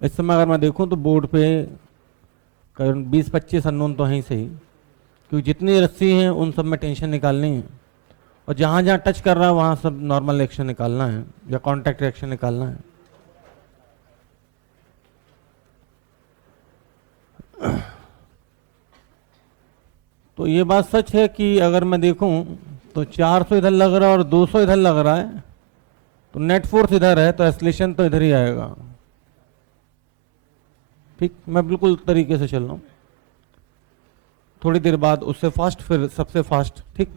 इस समय अगर मैं देखूं तो बोर्ड पे करीबन 20-25 अननोन तो हैं ही सही, क्योंकि जितनी रस्सी हैं उन सब में टेंशन निकालनी है, और जहाँ जहाँ टच कर रहा है वहाँ सब नॉर्मल रिएक्शन निकालना है या कॉन्टैक्ट रिएक्शन निकालना है। तो ये बात सच है कि अगर मैं देखूं तो 400 इधर लग रहा है और 200 इधर लग रहा है, तो नेट फोर्स इधर है, तो एस्लेशन तो इधर ही आएगा। ठीक, मैं बिल्कुल तरीके से चल रहा हूँ, थोड़ी देर बाद उससे फास्ट, फिर सबसे फास्ट। ठीक,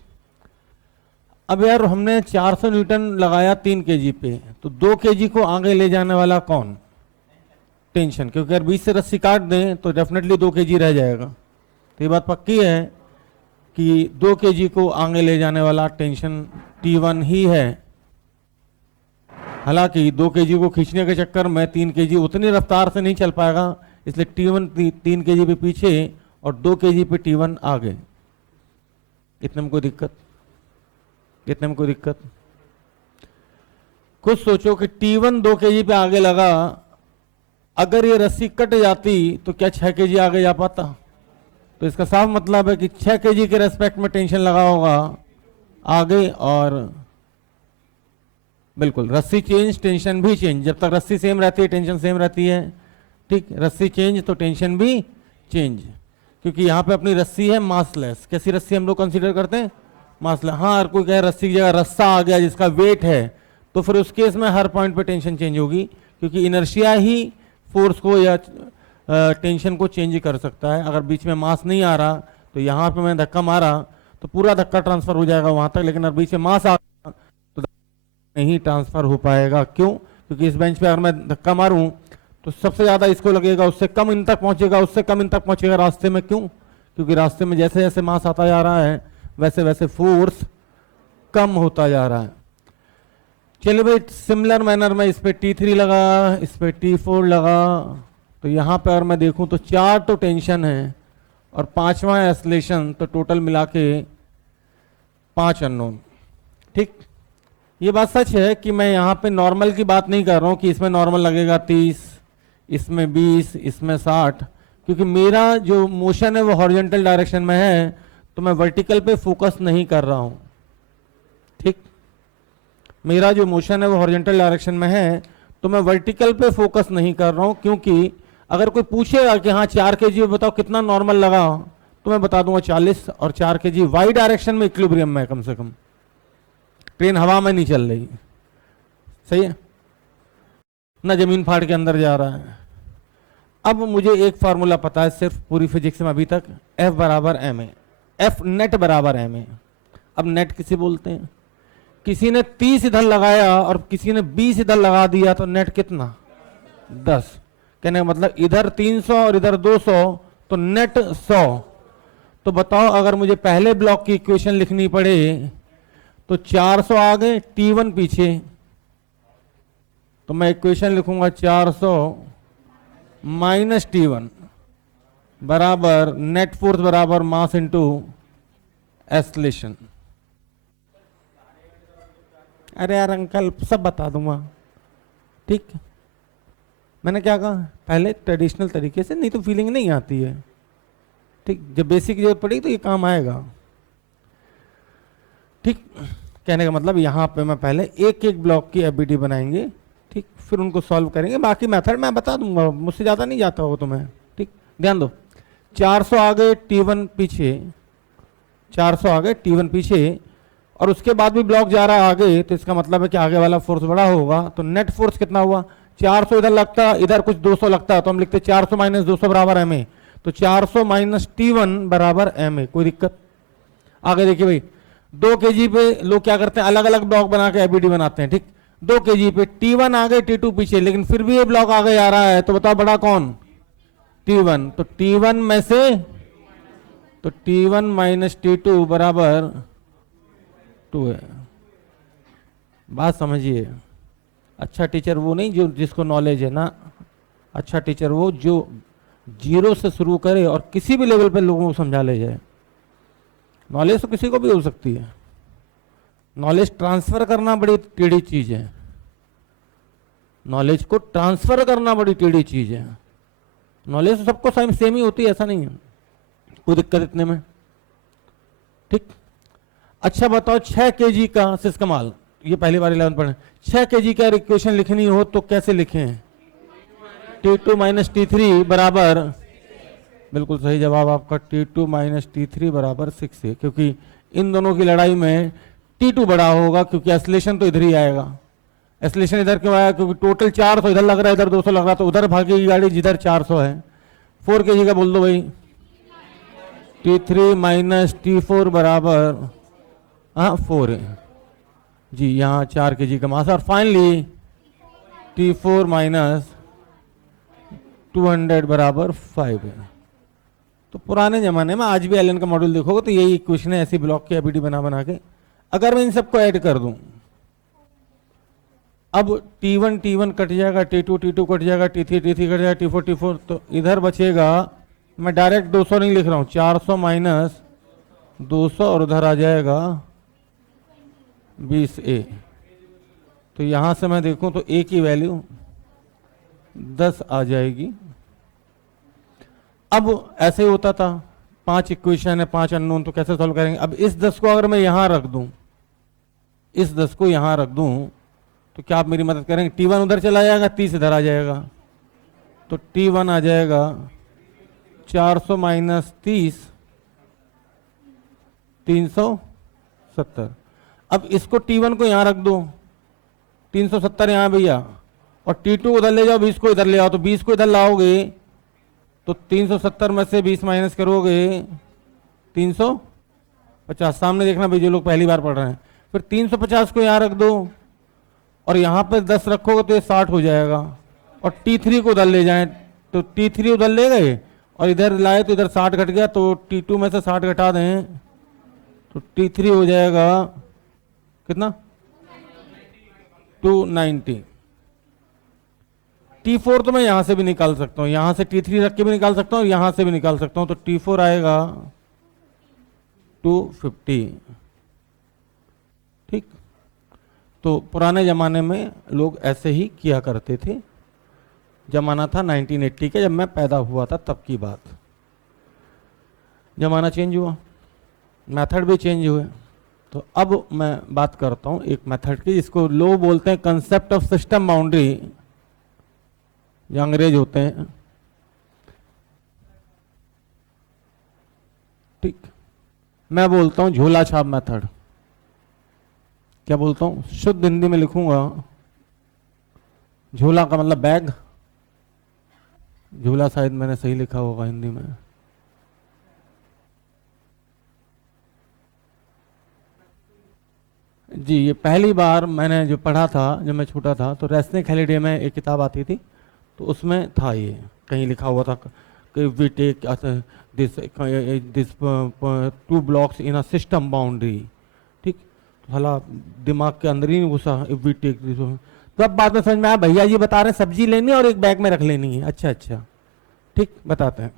अब यार हमने 400 न्यूटन लगाया 3 केजी पे, तो 2 केजी को आगे ले जाने वाला कौन? टेंशन, क्योंकि अगर बीच से रस्सी काट दें तो डेफिनेटली 2 केजी रह जाएगा। तो ये बात पक्की है कि 2 केजी को आगे ले जाने वाला टेंशन T1 ही है। हालांकि 2 केजी को खींचने के चक्कर में 3 केजी उतनी रफ्तार से नहीं चल पाएगा, इसलिए T1 3 केजी पे पीछे और 2 केजी पे T1 आगे। इतने में कोई दिक्कत? इतने में कोई दिक्कत? कुछ सोचो कि T1 2 केजी पे आगे लगा, अगर ये रस्सी कट जाती तो क्या 6 केजी आगे जा पाता? तो इसका साफ मतलब है कि 6 केजी के रेस्पेक्ट में टेंशन लगा होगा आगे, और बिल्कुल रस्सी चेंज टेंशन भी चेंज। जब तक रस्सी सेम रहती है टेंशन सेम रहती है। ठीक, रस्सी चेंज तो टेंशन भी चेंज, क्योंकि यहाँ पे अपनी रस्सी है मासलेस। कैसी रस्सी हम लोग कंसीडर करते हैं? मासलेस। हाँ, हर कोई कहे रस्सी की जगह रस्सा आ गया जिसका वेट है, तो फिर उस केस में हर पॉइंट पे टेंशन चेंज होगी, क्योंकि इनर्शिया ही फोर्स को या टेंशन को चेंज कर सकता है। अगर बीच में मास नहीं आ रहा तो यहाँ पे मैं धक्का मारा तो पूरा धक्का ट्रांसफर हो जाएगा वहां तक, लेकिन अगर बीच में मास आ तो नहीं ट्रांसफर हो पाएगा। क्यों? क्योंकि इस बेंच पे अगर मैं धक्का मारूं तो सबसे ज्यादा इसको लगेगा, उससे कम इन तक पहुंचेगा, उससे कम इन तक पहुंचेगा रास्ते में। क्यों? क्योंकि रास्ते में जैसे जैसे मास आता जा रहा है वैसे वैसे फोर्स कम होता जा रहा है। चलिए भाई, सिमिलर मैनर में इस पे T3 लगा, इस पे T4 लगा, तो यहां पर अगर मैं देखूं तो 4 तो टेंशन है और 5वां एस्लेशन, तो टोटल मिला के 5 अननोन। ठीक, ये बात सच है कि मैं यहाँ पे नॉर्मल की बात नहीं कर रहा हूँ कि इसमें नॉर्मल लगेगा 30, इसमें 20, इसमें 60, क्योंकि मेरा जो मोशन है वो हॉरिजॉन्टल डायरेक्शन में है, तो मैं वर्टिकल पे फोकस नहीं कर रहा हूँ। ठीक, मेरा जो मोशन है वो हॉरिजॉन्टल डायरेक्शन में है, तो मैं वर्टिकल पे फोकस नहीं कर रहा हूँ। क्योंकि अगर कोई पूछेगा कि हाँ 4 केजी बताओ कितना नॉर्मल लगा, तो मैं बता दूंगा 40, और 4 केजी वाई डायरेक्शन में इक्विलिब्रियम में कम से कम, ट्रेन हवा में नहीं चल रही। सही है ना, जमीन फाड़ के अंदर जा रहा है। अब मुझे एक फार्मूला पता है सिर्फ पूरी फिजिक्स में अभी तक, F बराबर एम ए, एफ नेट बराबर एम ए। अब नेट किसे बोलते हैं? किसी ने 30 इधर लगाया और किसी ने 20 इधर लगा दिया, तो नेट कितना? 10। कहने का मतलब इधर 300 और इधर 200, तो नेट 100। तो बताओ, अगर मुझे पहले ब्लॉक की इक्वेशन लिखनी पड़े तो 400 आगे T1 पीछे, तो मैं इक्वेशन लिखूंगा 400 माइनस T1 बराबर नेट फोर्स बराबर मास इनटू एस्लेशन। अरे यार अंकल, सब बता दूंगा। ठीक, मैंने क्या कहा पहले, ट्रेडिशनल तरीके से, नहीं तो फीलिंग नहीं आती है। ठीक, जब बेसिक जरूरत पड़ेगी तो ये काम आएगा। ठीक, कहने का मतलब यहाँ पे मैं पहले एक एक ब्लॉक की एफबीडी बनाएंगे, ठीक, फिर उनको सॉल्व करेंगे। बाकी मेथड मैं बता दूंगा, मुझसे ज़्यादा नहीं जाता हो तुम्हें। ठीक, ध्यान दो, 400 आगे T1 पीछे, 400 आगे T1 पीछे, और उसके बाद भी ब्लॉक जा रहा है आगे, तो इसका मतलब है कि आगे वाला फोर्स बड़ा होगा। तो नेट फोर्स कितना हुआ? 400 इधर लगता, इधर कुछ 200 लगता, तो हम लिखते 400 माइनस 200 बराबर एम ए। तो 400 माइनस T1 बराबर एम ए। कोई दिक्कत? आगे देखिए भाई, 2 केजी पे लोग क्या करते हैं, अलग अलग ब्लॉक बना के एबीडी बनाते हैं। ठीक, 2 केजी पे T1 आगे T2 पीछे, लेकिन फिर भी ये ब्लॉक आगे आ रहा है, तो बताओ बड़ा कौन? T1। तो T1 में से, तो T1 माइनस T2 बराबर 2 है। बात समझिए, अच्छा टीचर वो नहीं जो जिसको नॉलेज है ना, अच्छा टीचर वो जो 0 से शुरू करे और किसी भी लेवल पे लोगों को समझा ले जाए। नॉलेज तो किसी को भी हो सकती है, नॉलेज ट्रांसफर करना बड़ी टेढ़ी चीज है। नॉलेज को ट्रांसफर करना बड़ी टेढ़ी चीज है। नॉलेज तो सबको सेम ही होती है, ऐसा नहीं है, कोई दिक्कत इतने में। ठीक, अच्छा बताओ 6 kg का सिस्कमाल, ये पहली बार 11 पढ़े, 6 kg का इक्वेशन लिखनी हो तो कैसे लिखें? T2 माइनस T3 बराबर, बिल्कुल सही जवाब आपका, T2 माइनस T3 बराबर 6 है, क्योंकि इन दोनों की लड़ाई में T2 बड़ा होगा, क्योंकि एस्लेशन तो इधर ही आएगा। एस्लेशन इधर क्यों आया? क्योंकि टोटल 400 इधर लग रहा है, इधर 200 लग रहा है, तो उधर भागेगी गाड़ी जिधर 400 है। 4 kg का बोल दो भाई, T3 माइनस T4 बराबर 4 है जी, यहाँ 4 kg का मास। और फाइनली T4 माइनस 200 बराबर 5 है। तो पुराने जमाने में, आज भी एलन का मॉड्यूल देखोगे तो यही क्वेश्चन है, ऐसी ब्लॉक की एबीडी बना बना के। अगर मैं इन सबको ऐड कर दूं, अब T1 T1 कट जाएगा, T2 T2 कट जाएगा, T3 T3 कट जाएगा, T4 T4, तो इधर बचेगा, मैं डायरेक्ट 200 नहीं लिख रहा हूं, 400 माइनस 200, और उधर आ जाएगा 20A। तो यहां से मैं देखूं तो A की वैल्यू 10 आ जाएगी। अब ऐसे ही होता था, 5 इक्वेशन है, 5 अननोन, तो कैसे सॉल्व करेंगे? अब इस 10 को अगर मैं यहां रख दूं, इस 10 को यहां रख दूं, तो क्या आप मेरी मदद करेंगे? T1 उधर चला जाएगा, 30 इधर आ जाएगा, तो T1 आ जाएगा 400 माइनस 30, 370। अब इसको T1 को यहां रख दो, 370 यहां भैया, और T2 उधर ले जाओ, 20 को इधर ले आओ, तो 20 को इधर लाओगे तो 370 में से 20 माइनस करोगे 350। सामने देखना भाई जो लोग पहली बार पढ़ रहे हैं। फिर 350 को यहां रख दो, और यहां पे 10 रखोगे तो ये 60 हो जाएगा, और T3 को उधर ले जाएं तो T3 उधर ले गए, और इधर लाए तो इधर 60 घट गया, तो T2 में से 60 घटा दें तो T3 हो जाएगा कितना? 290। T4 तो मैं यहां से भी निकाल सकता हूं, यहां से T3 रख के भी निकाल सकता हूं, यहां से भी निकाल सकता हूं, तो T4 आएगा 250। ठीक, तो पुराने जमाने में लोग ऐसे ही किया करते थे। जमाना था 1980 का, जब मैं पैदा हुआ था तब की बात। जमाना चेंज हुआ, मेथड भी चेंज हुए। तो अब मैं बात करता हूं एक मेथड की, जिसको लोग बोलते हैं कंसेप्ट ऑफ सिस्टम बाउंड्री, जो अंग्रेज होते हैं। ठीक, मैं बोलता हूं झोला छाप मेथड। क्या बोलता हूं? शुद्ध हिंदी में लिखूंगा, झोला का मतलब बैग, झोला शायद मैंने सही लिखा होगा हिंदी में। जी, ये पहली बार मैंने जो पढ़ा था जब मैं छोटा था, तो रेस्निक हॉलिडे में एक किताब आती थी, तो उसमें था ये कहीं लिखा हुआ था कि we take this 2 blocks in a system boundary. ठीक, तो भला दिमाग के अंदर ही नहीं घुसा, इफ वी टेक दिस। तो अब बाद में समझ में आया, भैया जी बता रहे हैं सब्जी लेनी है और एक बैग में रख लेनी है। अच्छा अच्छा, ठीक, बताते हैं।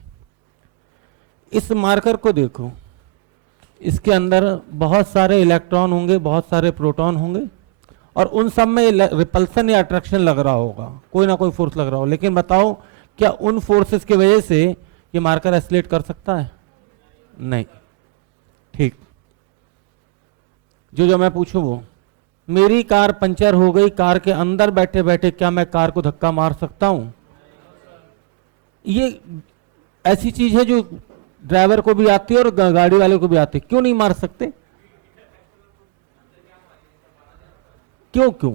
इस मार्कर को देखो, इसके अंदर बहुत सारे इलेक्ट्रॉन होंगे, बहुत सारे प्रोटॉन होंगे, और उन सब में रिपल्सन या अट्रैक्शन लग रहा होगा, कोई ना कोई फोर्स लग रहा हो। लेकिन बताओ, क्या उन फोर्सेस की वजह से ये मार्कर एस्लेट कर सकता है? नहीं। ठीक, जो मैं पूछूं वो, मेरी कार पंचर हो गई, कार के अंदर बैठे बैठे क्या मैं कार को धक्का मार सकता हूं? ये ऐसी चीज है जो ड्राइवर को भी आती है और गाड़ी वाले को भी आती है। क्यों नहीं मार सकते? क्यों क्यों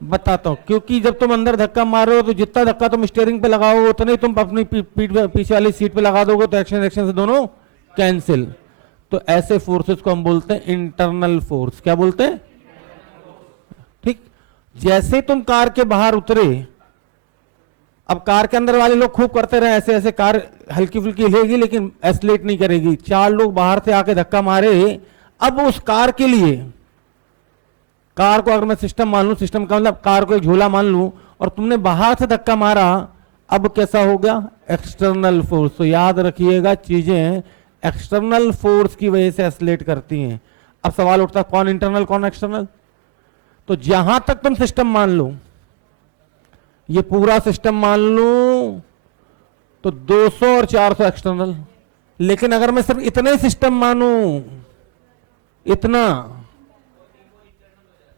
बताता हूं। क्योंकि जब तुम अंदर धक्का मार रहे हो तो जितना धक्का तुम स्टीयरिंग पे लगाओगे उतना ही तुम अपनी पीठ पीछे वाली सीट पे लगा दोगे, तो एक्शन रिएक्शन से दोनों कैंसिल। तो ऐसे फोर्सेस को हम बोलते हैं इंटरनल फोर्स। क्या बोलते हैं? ठीक, जैसे तुम कार के बाहर उतरे, अब कार के अंदर वाले लोग खूब करते रहे ऐसे ऐसे, कार हल्की फुल्की हिलेगी लेकिन एस्लेट नहीं करेगी। 4 लोग बाहर से आके धक्का मारे, अब उस कार के लिए, कार को अगर मैं सिस्टम मान लूं, सिस्टम का मतलब कार को एक झोला मान लूं, और तुमने बाहर से धक्का मारा, अब कैसा हो गया? External force. तो याद रखिएगा, चीजें एक्सटर्नल फोर्स की वजह से एस्लेट करती हैं। अब सवाल उठता कौन इंटरनल कौन एक्सटर्नल? तो जहां तक तुम सिस्टम मान लो, ये पूरा सिस्टम मान लूं तो 200 और 400 एक्सटर्नल। लेकिन अगर मैं सिर्फ इतना ही सिस्टम मानूं, इतना,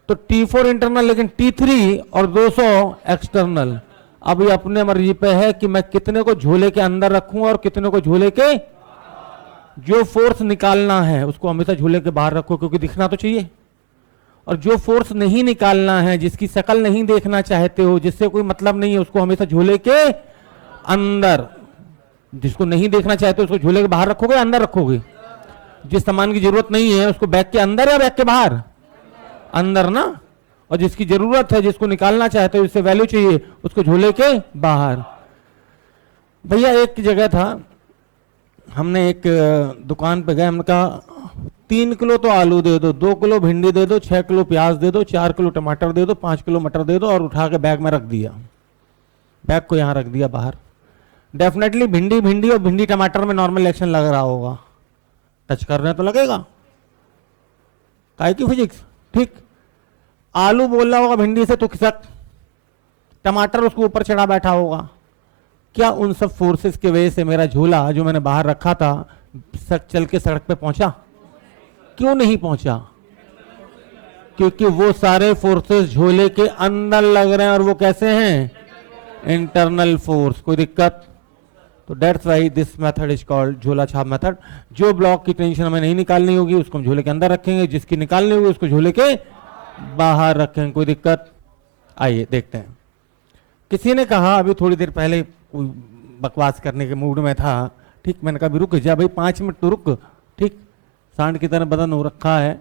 तो T4 इंटरनल, लेकिन T3 और 200 एक्सटर्नल। अब ये अपने मर्जी पे है कि मैं कितने को झोले के अंदर रखूं और कितने को झोले के, जो फोर्स निकालना है उसको हमेशा झोले के बाहर रखो, क्योंकि दिखना तो चाहिए। और जो फोर्स नहीं निकालना है, जिसकी शक्ल नहीं देखना चाहते हो, जिससे कोई मतलब नहीं है, उसको हमेशा झोले के अंदर। जिसको नहीं देखना चाहते हो उसको झोले के बाहर रखोगे, अंदर रखोगे। जिस सामान की जरूरत नहीं है उसको बैग के अंदर या बैग के बाहर, अंदर ना। और जिसकी जरूरत है, जिसको निकालना चाहते हो, जिससे वैल्यू चाहिए, उसको झोले के बाहर। भैया एक जगह था, हमने एक दुकान पे गए, हमने कहा 3 किलो तो आलू दे दो, 2 किलो भिंडी दे दो, 6 किलो प्याज दे दो, 4 किलो टमाटर दे दो, 5 किलो मटर दे दो, और उठा के बैग में रख दिया। बैग को यहां रख दिया बाहर। डेफिनेटली भिंडी और भिंडी टमाटर में नॉर्मल एक्शन लग रहा होगा, टच करने तो लगेगा, काहे की फिजिक्स, ठीक। आलू बोल रहा होगा भिंडी से तो खिसक, टमाटर उसको ऊपर चढ़ा बैठा होगा। क्या उन सब फोर्सेस की वजह से मेरा झोला जो मैंने बाहर रखा था चल के सड़क पे पहुंचा? क्यों नहीं पहुंचा? क्योंकि वो सारे फोर्सेस झोले के अंदर लग रहे हैं, और वो कैसे हैं? Internal force. कोई दिक्कत? तो that's why this method is called झोला छाप मेथड। जो ब्लॉक की टेंशन हमें नहीं निकालनी होगी उसको हम झोले के अंदर रखेंगे, जिसकी निकालनी होगी उसको झोले के बाहर रखेंगे। कोई दिक्कत? आइए देखते हैं। किसी ने कहा, अभी थोड़ी देर पहले कोई बकवास करने के मूड में था, ठीक, मैंने कहा रुक जा भाई, 5 मिनट तो रुक, ठीक, सांड की तरह बदन हो रखा है।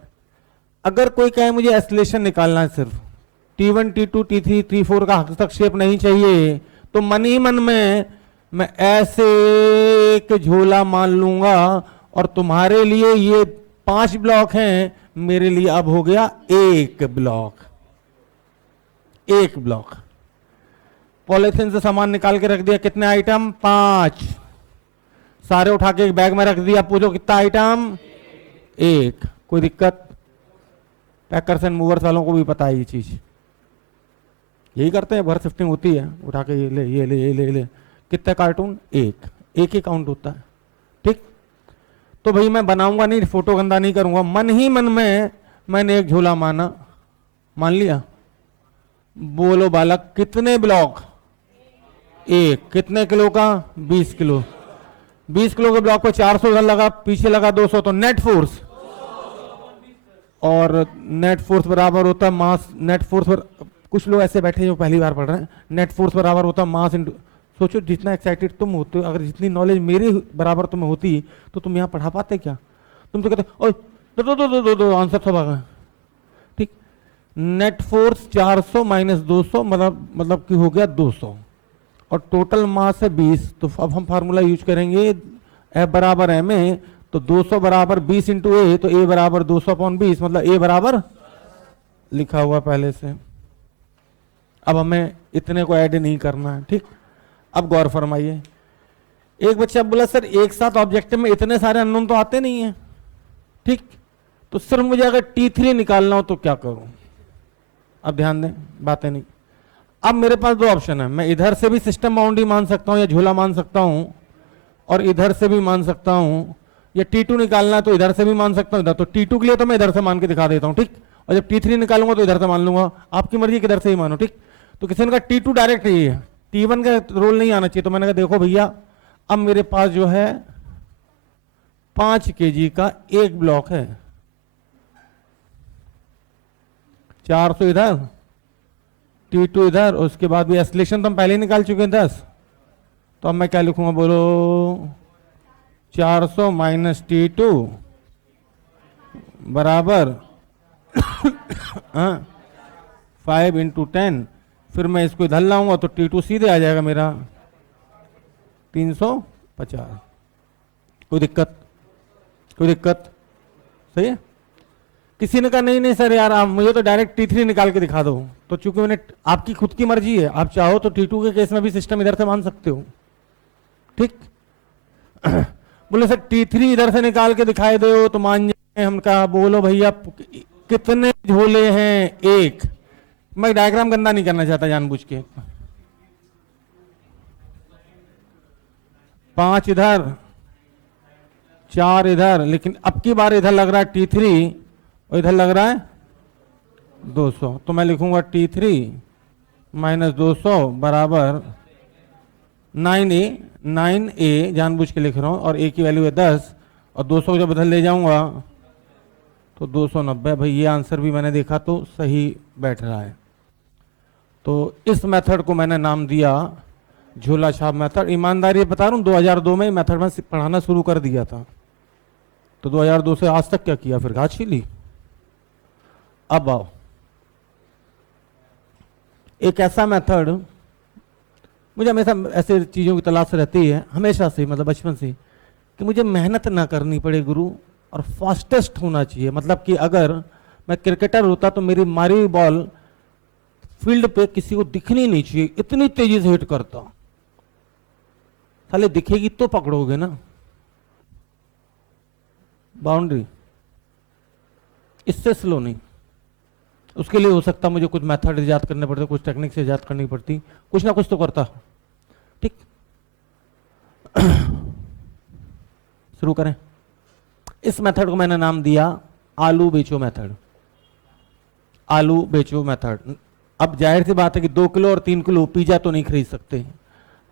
अगर कोई कहे मुझे एस्लेशन निकालना है, सिर्फ T1 T2 T3 T4 का हस्तक्षेप नहीं चाहिए, तो मन ही मन में मैं ऐसे एक झोला मान लूंगा, और तुम्हारे लिए ये 5 ब्लॉक हैं, मेरे लिए अब हो गया 1 ब्लॉक। 1 ब्लॉक। पॉलिथीन से सामान निकाल के रख दिया, कितने आइटम? 5। सारे उठा के एक बैग में रख दिया, पूछो कितना आइटम? 1। कोई दिक्कत? पैकर्स एंड मूवर्स वालों को भी पता है ये चीज, यही करते हैं, भर शिफ्टिंग होती है, उठा के ये ले ये ले ये ले, ले। कितने कार्टून? 1। एक ही काउंट होता है, ठीक। तो भाई मैं बनाऊंगा नहीं, फोटो गंदा नहीं करूंगा, मन ही मन में मैंने एक झोला मान लिया। बोलो बालक, कितने ब्लॉक? 1। कितने किलो का? 20 किलो। 20 किलो के ब्लॉक पे 400 उधर लगा, पीछे लगा 200, तो नेट फोर्स, और नेट फोर्स बराबर होता है मास। नेट फोर्स पर कुछ लोग ऐसे बैठे जो पहली बार पढ़ रहे हैं, नेट फोर्स बराबर होता है मास इंटू। सोचो जितना एक्साइटेड तुम होते हो, अगर जितनी नॉलेज मेरे बराबर तुम्हें होती तो तुम यहाँ पढ़ा पाते क्या? तुम तो कहते ओ दो आंसर सब आ गए, ठीक। नेट फोर्स 400 माइनस 200 मतलब कि हो गया 200, और टोटल मास है 20। तो अब हम फार्मूला यूज करेंगे F बराबर M ए, तो 200 बराबर 20 इंटू ए, तो A बराबर 200/20, मतलब A बराबर लिखा हुआ पहले से। अब हमें इतने को ऐड नहीं करना है, ठीक। अब गौर फरमाइए, एक बच्चा बोला सर एक साथ ऑब्जेक्टिव में इतने सारे अननोन तो आते नहीं है, ठीक, तो सिर्फ मुझे अगर T3 निकालना हो तो क्या करूं? अब ध्यान दें, बातें नहीं। अब मेरे पास 2 ऑप्शन है, मैं इधर से भी सिस्टम बाउंड्री मान सकता हूं या झोला मान सकता हूं, और इधर से भी मान सकता हूं, या T2 निकालना है तो इधर से भी मान सकता हूं। इधर तो T2 के लिए तो मैं इधर से मान के दिखा देता हूं, ठीक, और जब T3 निकालूंगा तो इधर से मान लूंगा, आपकी मर्जी किधर से ही मानो, ठीक। तो किसी ने कहा T2 डायरेक्ट ही है, T1 का रोल नहीं आना चाहिए, तो मैंने कहा देखो भैया, अब मेरे पास जो है 5 kg का एक ब्लॉक है, 400 इधर, T2 इधर, उसके बाद भी एस्लेशन तो हम पहले ही निकाल चुके हैं 10। तो अब मैं क्या लिखूंगा बोलो? 400 माइनस T2 बराबर 5 इंटू 10। फिर मैं इसको इधर लाऊंगा तो T2 सीधे आ जाएगा मेरा 350। कोई दिक्कत? कोई दिक्कत? सही है। किसी ने कहा नहीं नहीं सर यार, आप मुझे तो डायरेक्ट T3 निकाल के दिखा दो, तो चूंकि मैंने, आपकी खुद की मर्जी है, आप चाहो तो T2 के केस में भी सिस्टम इधर से मान सकते हो, ठीक। बोले सर T3 इधर से निकाल के दिखाई दो तो मान जाए। हम कहा बोलो भैया कितने झोले हैं? 1। मैं डायग्राम गंदा नहीं करना चाहता जानबूझ के, 5 इधर, 4 इधर, लेकिन अब की बार इधर लग रहा है T3 और इधर लग रहा है 200, तो मैं लिखूंगा T3 माइनस 200 बराबर 9A जानबूझ के लिख रहा हूं, और A की वैल्यू है 10 और 200 को जब इधर ले जाऊंगा तो 290। भाई ये आंसर भी मैंने देखा तो सही बैठ रहा है। तो इस मेथड को मैंने नाम दिया झोला छाप मेथड। ईमानदारी बता रहा हूँ 2002 में मेथड में पढ़ाना शुरू कर दिया था, तो 2002 से आज तक क्या किया, फिर घात ली। अब आओ, एक ऐसा मेथड, मुझे हमेशा ऐसे चीज़ों की तलाश रहती है, हमेशा से, मतलब बचपन से, कि मुझे मेहनत ना करनी पड़े गुरु, और फास्टेस्ट होना चाहिए। मतलब कि अगर मैं क्रिकेटर होता तो मेरी मारी हुई बॉल फील्ड पे किसी को दिखनी नहीं चाहिए, इतनी तेजी से हिट करता। साले दिखेगी तो पकड़ोगे ना बाउंड्री, इससे स्लो नहीं। उसके लिए हो सकता मुझे कुछ मेथड इजाद करने पड़ते, कुछ टेक्निक्स इजाद करनी पड़ती, कुछ ना कुछ तो करता। ठीक, शुरू करें। इस मेथड को मैंने नाम दिया आलू बेचो मेथड। आलू बेचो मेथड। अब जाहिर सी बात है कि 2 किलो और 3 किलो पिज्जा तो नहीं खरीद सकते।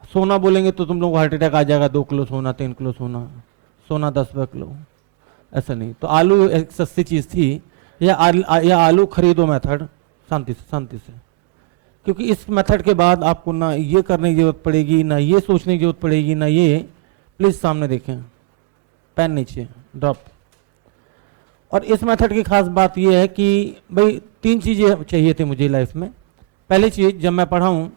सोना बोलेंगे तो तुम लोग को हार्ट अटैक आ जाएगा। 2 किलो सोना, 3 किलो सोना, सोना 10 रुपये किलो, ऐसा नहीं। तो आलू एक सस्ती चीज़ थी, या आलू खरीदो मेथड शांति से, क्योंकि इस मेथड के बाद आपको ना ये करने की जरूरत पड़ेगी, ना ये सोचने की जरूरत पड़ेगी, ना ये। प्लीज सामने देखें, पेन नीचे ड्रॉप। और इस मेथड की खास बात यह है कि भाई 3 चीज़ें चाहिए थी मुझे लाइफ में। पहली चीज़, जब मैं पढ़ाऊँ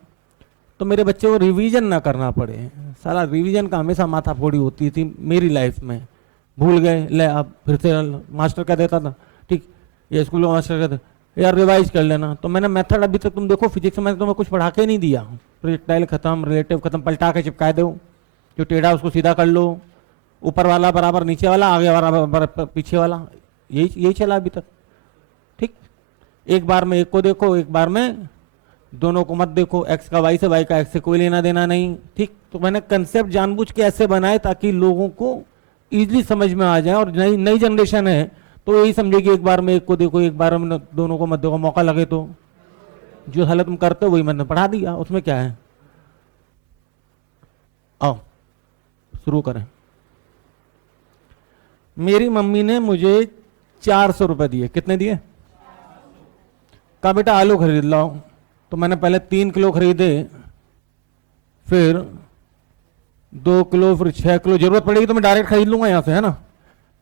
तो मेरे बच्चे को रिवीजन ना करना पड़े। साला रिवीजन का हमेशा माथा फोड़ी होती थी मेरी लाइफ में। भूल गए, ले अब फिर से मास्टर कह देता था, ठीक, ये स्कूल में मास्टर कहते यार रिवाइज कर लेना। तो मैंने मेथड अभी तक तुम देखो फिजिक्स में तुम्हें कुछ पढ़ा के नहीं दिया। प्रोजेक्टाइल खत्म, रिलेटिव खत्म, पलटा के चिपका दो, जो टेढ़ा उसको सीधा कर लो, ऊपर वाला बराबर नीचे वाला, आगे वाला बराबर पीछे वाला, यही चला अभी तक। ठीक, एक बार में एक को देखो, एक बार में दोनों को मत देखो, एक्स का वाई से, वाई का एक्स से कोई लेना देना नहीं। ठीक, तो मैंने कंसेप्ट जानबूझ के ऐसे बनाए ताकि लोगों को इजीली समझ में आ जाए। और नई जनरेशन है तो यही समझेगी एक बार में एक को देखो, एक बार में दोनों को मत देखो, मौका लगे तो। जो हालत तुम करते हो वही मैंने पढ़ा दिया, उसमें क्या है। आओ शुरू करें। मेरी मम्मी ने मुझे 400 रुपए दिए। कितने दिए? कहा बेटा आलू खरीद लाओ। तो मैंने पहले 3 किलो खरीदे, फिर 2 किलो, फिर 6 किलो। जरूरत पड़ेगी तो मैं डायरेक्ट खरीद लूंगा यहां से, है ना।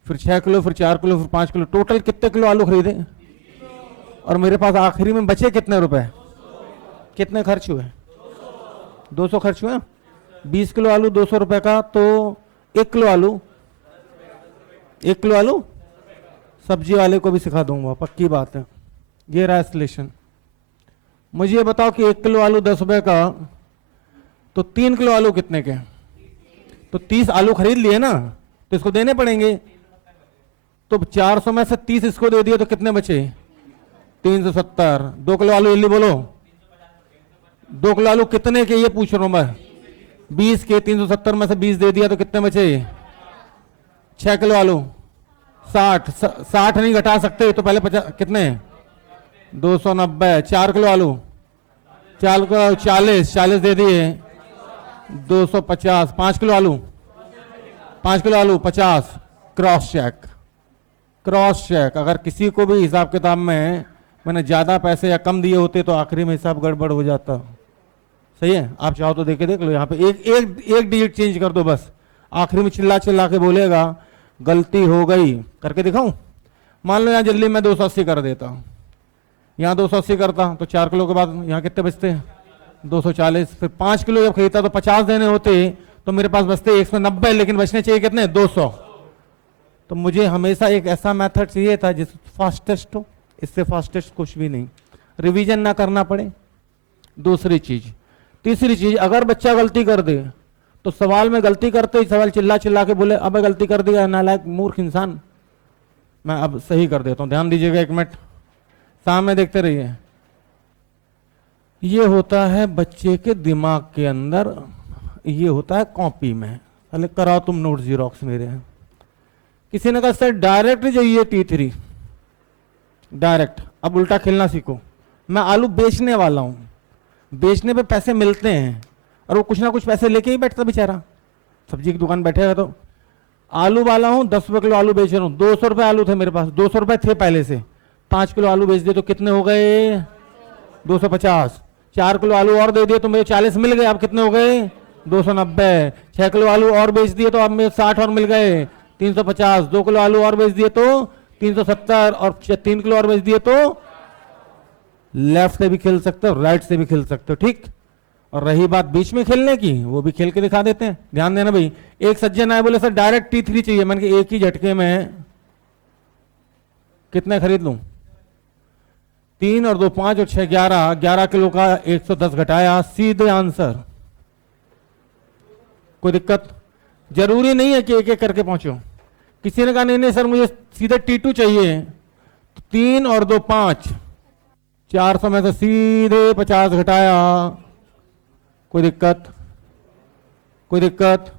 फिर 6 किलो, फिर 4 किलो, फिर 5 किलो। टोटल कितने किलो आलू खरीदे? और मेरे पास आखिरी में बचे कितने रुपए? कितने खर्च हुए? 200 खर्च हुए। 20 किलो आलू 200 रुपए का, तो 1 किलो आलू, 1 किलो आलू सब्जी वाले को भी सिखा दूंगा, पक्की बात है। ये रहा सॉल्यूशन। मुझे ये बताओ कि 1 किलो आलू 10 रुपए का, तो 3 किलो आलू कितने के? तो 30 आलू खरीद लिए ना, तो इसको देने पड़ेंगे। तो 400 में से 30 इसको दे दिए तो कितने बचे? 370। 2 किलो आलू जल्दी बोलो। 2 किलो आलू कितने के ये पूछ रहा हूं मैं? 20 के। 370 में से 20 दे दिया तो कितने बचे? 6 किलो आलू 60 नहीं घटा सकते तो पहले 50 कितने? 290। 4 किलो आलू 40 दे दिए 250। 5 किलो आलू 50। Cross check. अगर किसी को भी हिसाब किताब में मैंने ज्यादा पैसे या कम दिए होते तो आखिरी में हिसाब गड़बड़ हो जाता। सही है, आप चाहो तो देख लो यहाँ पे एक डिजिट चेंज कर दो बस। आखिरी में चिल्ला के बोलेगा गलती हो गई। करके दिखाऊं? मान लो यहाँ जल्दी मैं 280 कर देता हूँ, यहाँ 280 करता तो 4 किलो के बाद यहाँ कितने बचते? 240। फिर 5 किलो जब खरीदता तो 50 देने होते, तो मेरे पास बचते 190, लेकिन बचने चाहिए कितने? 200। तो मुझे हमेशा एक ऐसा मेथड चाहिए था जिस फास्टेस्ट हो। इससे फास्टेस्ट कुछ भी नहीं, रिवीजन ना करना पड़े। दूसरी चीज। तीसरी चीज, अगर बच्चा गलती कर दे तो सवाल में गलती करते ही सवाल चिल्ला के बोले अब गलती कर दिया नालायक मूर्ख इंसान, मैं अब सही कर देता हूं। ध्यान दीजिएगा 1 मिनट, सामने देखते रहिए। ये होता है बच्चे के दिमाग के अंदर, ये होता है कॉपी में। अरे कराओ तुम नोट जीरोक्स मेरे। किसी ने कहा सर डायरेक्ट चाहिए T3, डायरेक्ट। अब उल्टा खेलना सीखो, मैं आलू बेचने वाला हूं, बेचने पे पैसे मिलते हैं और वो कुछ ना कुछ पैसे लेके ही बैठता बेचारा, सब्जी की दुकान बैठेगा। तो आलू वाला हूं, 10 रुपए किलो आलू बेच रहा हूं, 200 रुपए आलू थे मेरे पास, 200 रुपए थे पहले से, 5 किलो आलू बेच दिए तो कितने हो गए 250, 4 किलो आलू और दे दिए तो मेरे 40 मिल गए, अब कितने हो गए 290, 6 किलो आलू और बेच दिए तो अब मेरे 60 और मिल गए 350, 2 किलो आलू और बेच दिए तो 370 और 3 किलो और बेच दिए तो लेफ्ट से भी खेल सकते हो राइट से भी खेल सकते हो, ठीक। और रही बात बीच में खेलने की, वो भी खेल के दिखा देते हैं। ध्यान देना भाई, एक सज्जन आए बोले सर डायरेक्ट T3 चाहिए, मैंने कहा एक ही झटके में कितने खरीद लूं, 3 और 2 5 और 6 11, 11 किलो का 110 घटाया, सीधे आंसर। कोई दिक्कत? जरूरी नहीं है कि एक एक करके पहुंचो। किसी ने कहा नहीं नहीं सर मुझे सीधे T2 चाहिए, तो 3 और 2 5, 400 में से सीधे 50 घटाया। कोई दिक्कत? कोई दिक्कत?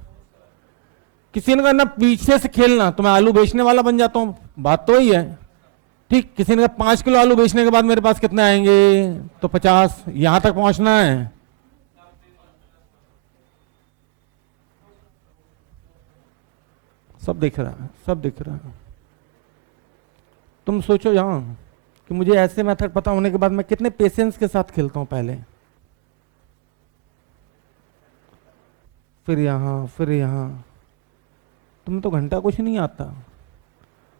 किसी ने कहा ना पीछे से खेलना तो मैं आलू बेचने वाला बन जाता हूं, बात तो ही है, ठीक। किसी ने कहा 5 किलो आलू बेचने के बाद मेरे पास कितने आएंगे, तो 50, यहां तक पहुंचना है। सब दिख रहा है, सब दिख रहा है। तुम सोचो यहां कि मुझे ऐसे मेथड पता होने के बाद मैं कितने पेशेंस के साथ खेलता हूं पहले, फिर यहां फिर यहां। तुम्हें तो घंटा कुछ नहीं आता,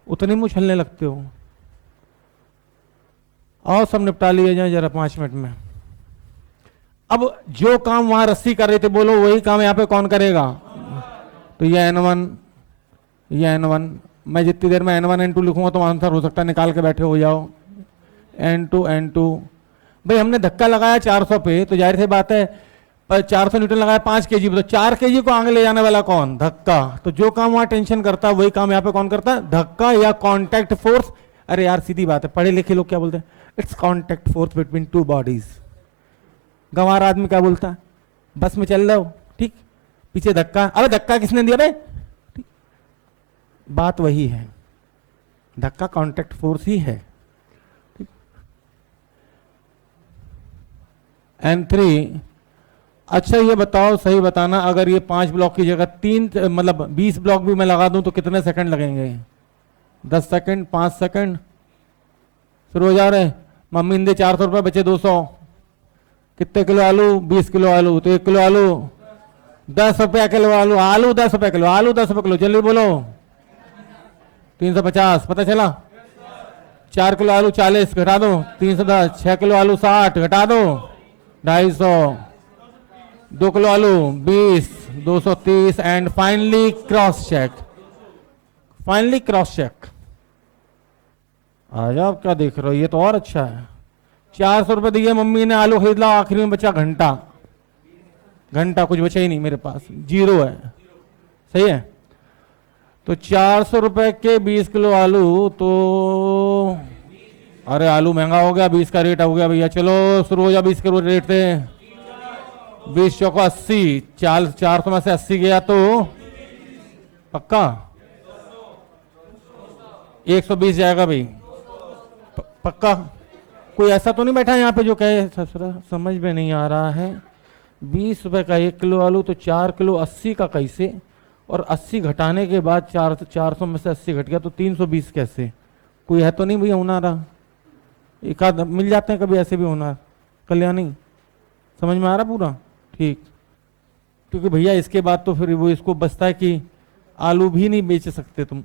उतने मुंह छलने लगते हो। और सब निपटा लिए जाए जरा 5 मिनट में। अब जो काम वहां रस्सी कर रहे थे, बोलो वही काम यहां पे कौन करेगा? तो ये N1, ये N1, मैं जितनी देर में N1 N2 लिखूंगा तो आंसर हो सकता है निकाल के बैठे हो जाओ। N2 N2, भाई हमने धक्का लगाया 400 पे, तो जाहिर सी बात है 400 न्यूटन लगाया 5 kg पे, तो 4 kg को आगे ले जाने वाला कौन? धक्का। तो जो काम वहां टेंशन करता है वही काम यहाँ पे कौन करता है? धक्का या कॉन्टैक्ट फोर्स। अरे यार सीधी बात है, पढ़े लिखे लोग क्या बोलते हैं? It's contact force between 2 bodies. गंवार आदमी क्या बोलता है? बस में चल रहे हो, ठीक, पीछे धक्का, अरे धक्का किसने दिया बे? ठीक, बात वही है, धक्का कॉन्टैक्ट फोर्स ही है, ठीक। N3, अच्छा ये बताओ, सही बताना, अगर ये 5 ब्लॉक की जगह 3 मतलब 20 ब्लॉक भी मैं लगा दूं तो कितने सेकंड लगेंगे? 10 सेकंड, 5 सेकंड। शुरू हो जा रहे। मम्मी ने 400 रुपए बचे 200, कितने किलो आलू? 20 किलो आलू, तो 1 किलो आलू 10 रुपया किलो आलू, आलू 10 रुपए किलो, आलू 10 रुपए किलो, जल्दी बोलो। 350, पता चला? 4 किलो आलू 40 घटा दो, 310, 6 किलो आलू 60 घटा दो, 250, 2 किलो आलू 20, 230 and finally cross check. Finally cross check. आ जाओ, क्या देख रहे हो? ये तो और अच्छा है। 400 रुपए दिए, मम्मी ने आलू खरीद ला, आखिरी में बचा घंटा, घंटा कुछ बचा ही नहीं मेरे पास, 0 है, सही है। तो 400 रुपए के 20 किलो आलू, तो अरे आलू महंगा हो गया, 20 का रेट हो गया भैया, चलो शुरू हो जा 20 के रेट से। 20 चौको 80, 400 में से 80 गया तो पक्का 120 जाएगा भाई, पक्का। कोई ऐसा तो नहीं बैठा यहाँ पे जो कहे ससुरा समझ में नहीं आ रहा है, 20 रुपए का 1 किलो आलू, तो 4 किलो 80 का कैसे, और 80 घटाने के बाद 400 में से 80 घट गया तो 320 कैसे? कोई है तो नहीं भैया होनारा? एक आध मिल जाते हैं कभी ऐसे भी होनार। कल्याणी समझ में आ रहा पूरा? ठीक, क्योंकि भैया इसके बाद तो फिर वो इसको बचता है कि आलू भी नहीं बेच सकते तुम।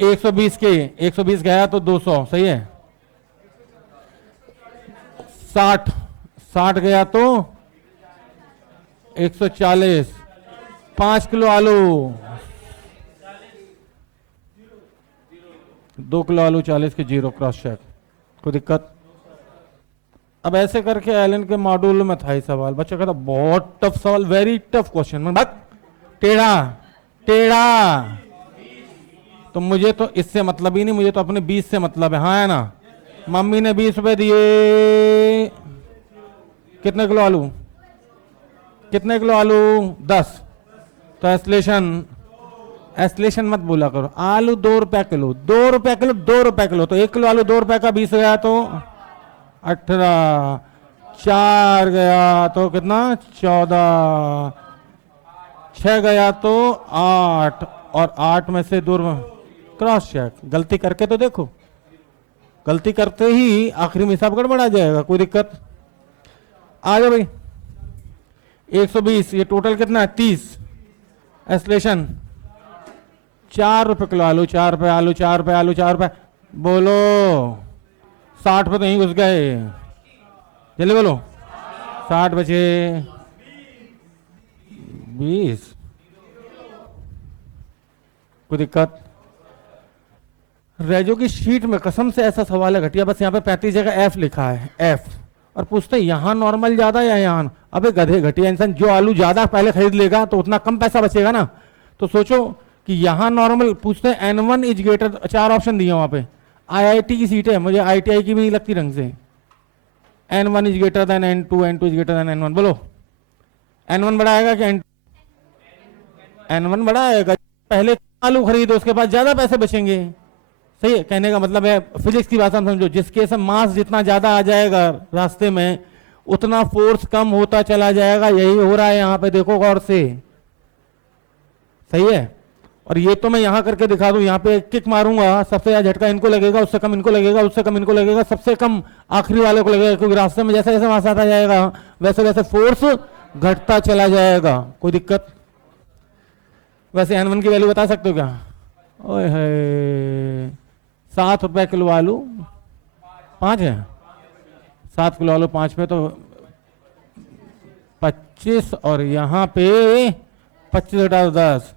120 के 120 गया तो 200, सही है। 60 गया तो 140, 5 किलो आलू, 2 किलो आलू 40 के 0, क्रॉस चेक। कोई दिक्कत? अब ऐसे करके एलन के मॉड्यूल में था ही सवाल, बच्चा कहता बहुत टफ सवाल, वेरी टफ क्वेश्चन। मैं बात टेढ़ा टेढ़ा, तो मुझे तो इससे मतलब ही नहीं, मुझे तो अपने 20 से मतलब है, हाँ है ना। मम्मी ने 20 रुपए दिए, कितने किलो आलू? कितने किलो आलू? 10। तो एस्लेशन मत बोला करो। आलू 2 रुपया किलो, 2 रुपया किलो, 2 रुपया किलो, तो 1 किलो आलू 2 रुपया का 20 गया तो 18, 4 गया तो कितना? 14, 6 गया तो 8, और 8 में से 2 क्रॉस चेक। गलती करके तो देखो, गलती करते ही आखिरी में हिसाब गड़बड़ आ जाएगा। कोई दिक्कत? आ जाओ भाई। 120, ये टोटल कितना है? 30। एस्लेशन 4 रुपए किलो आलू, 4 रुपए आलू, 4 रुपए आलू, 4 रुपए। बोलो 60 पे तो यहीं घुस गए। जल्दी बोलो। 60 बचे 20। कोई दिक्कत? रेजो की शीट में कसम से ऐसा सवाल है घटिया, बस यहाँ पे 35 जगह एफ लिखा है, एफ, और पूछते हैं यहाँ नॉर्मल ज्यादा या यहाँ। अबे गधे घटिया इंसान, जो आलू ज्यादा पहले खरीद लेगा तो उतना कम पैसा बचेगा ना। तो सोचो कि यहाँ नॉर्मल पूछते हैं, N1 इज ग्रेटर, 4 ऑप्शन दिए वहां पे। IIT की सीट है, मुझे ITI की भी नहीं लगती ढंग से। N1 is greater than N2, N2 is greater than N1। बोलो N1 बड़ा आएगा कि N1 बड़ा आएगा? पहले आलू खरीदो, उसके बाद ज्यादा पैसे बचेंगे। सही है, कहने का मतलब है फिजिक्स की भाषा में समझो, जिसके से मास जितना ज्यादा आ जाएगा रास्ते में, उतना फोर्स कम होता चला जाएगा। यही हो रहा है यहाँ पे, देखो गौर से। सही है। और ये तो मैं यहां करके दिखा दूं, यहाँ पे किक मारूंगा, सबसे ज्यादा झटका इनको लगेगा, उससे कम इनको लगेगा, उससे कम इनको लगेगा, सबसे कम आखिरी वाले को लगेगा, क्योंकि रास्ते में जैसे जैसे मास आता जाएगा वैसे वैसे फोर्स घटता चला जाएगा। कोई दिक्कत? वैसे N1 की वैल्यू बता सकते हो क्या? ओए है, 7 रुपए किलो आलू 5 है, 7 किलो आलू 5 में तो 25, और यहाँ पे 25 घटा 10।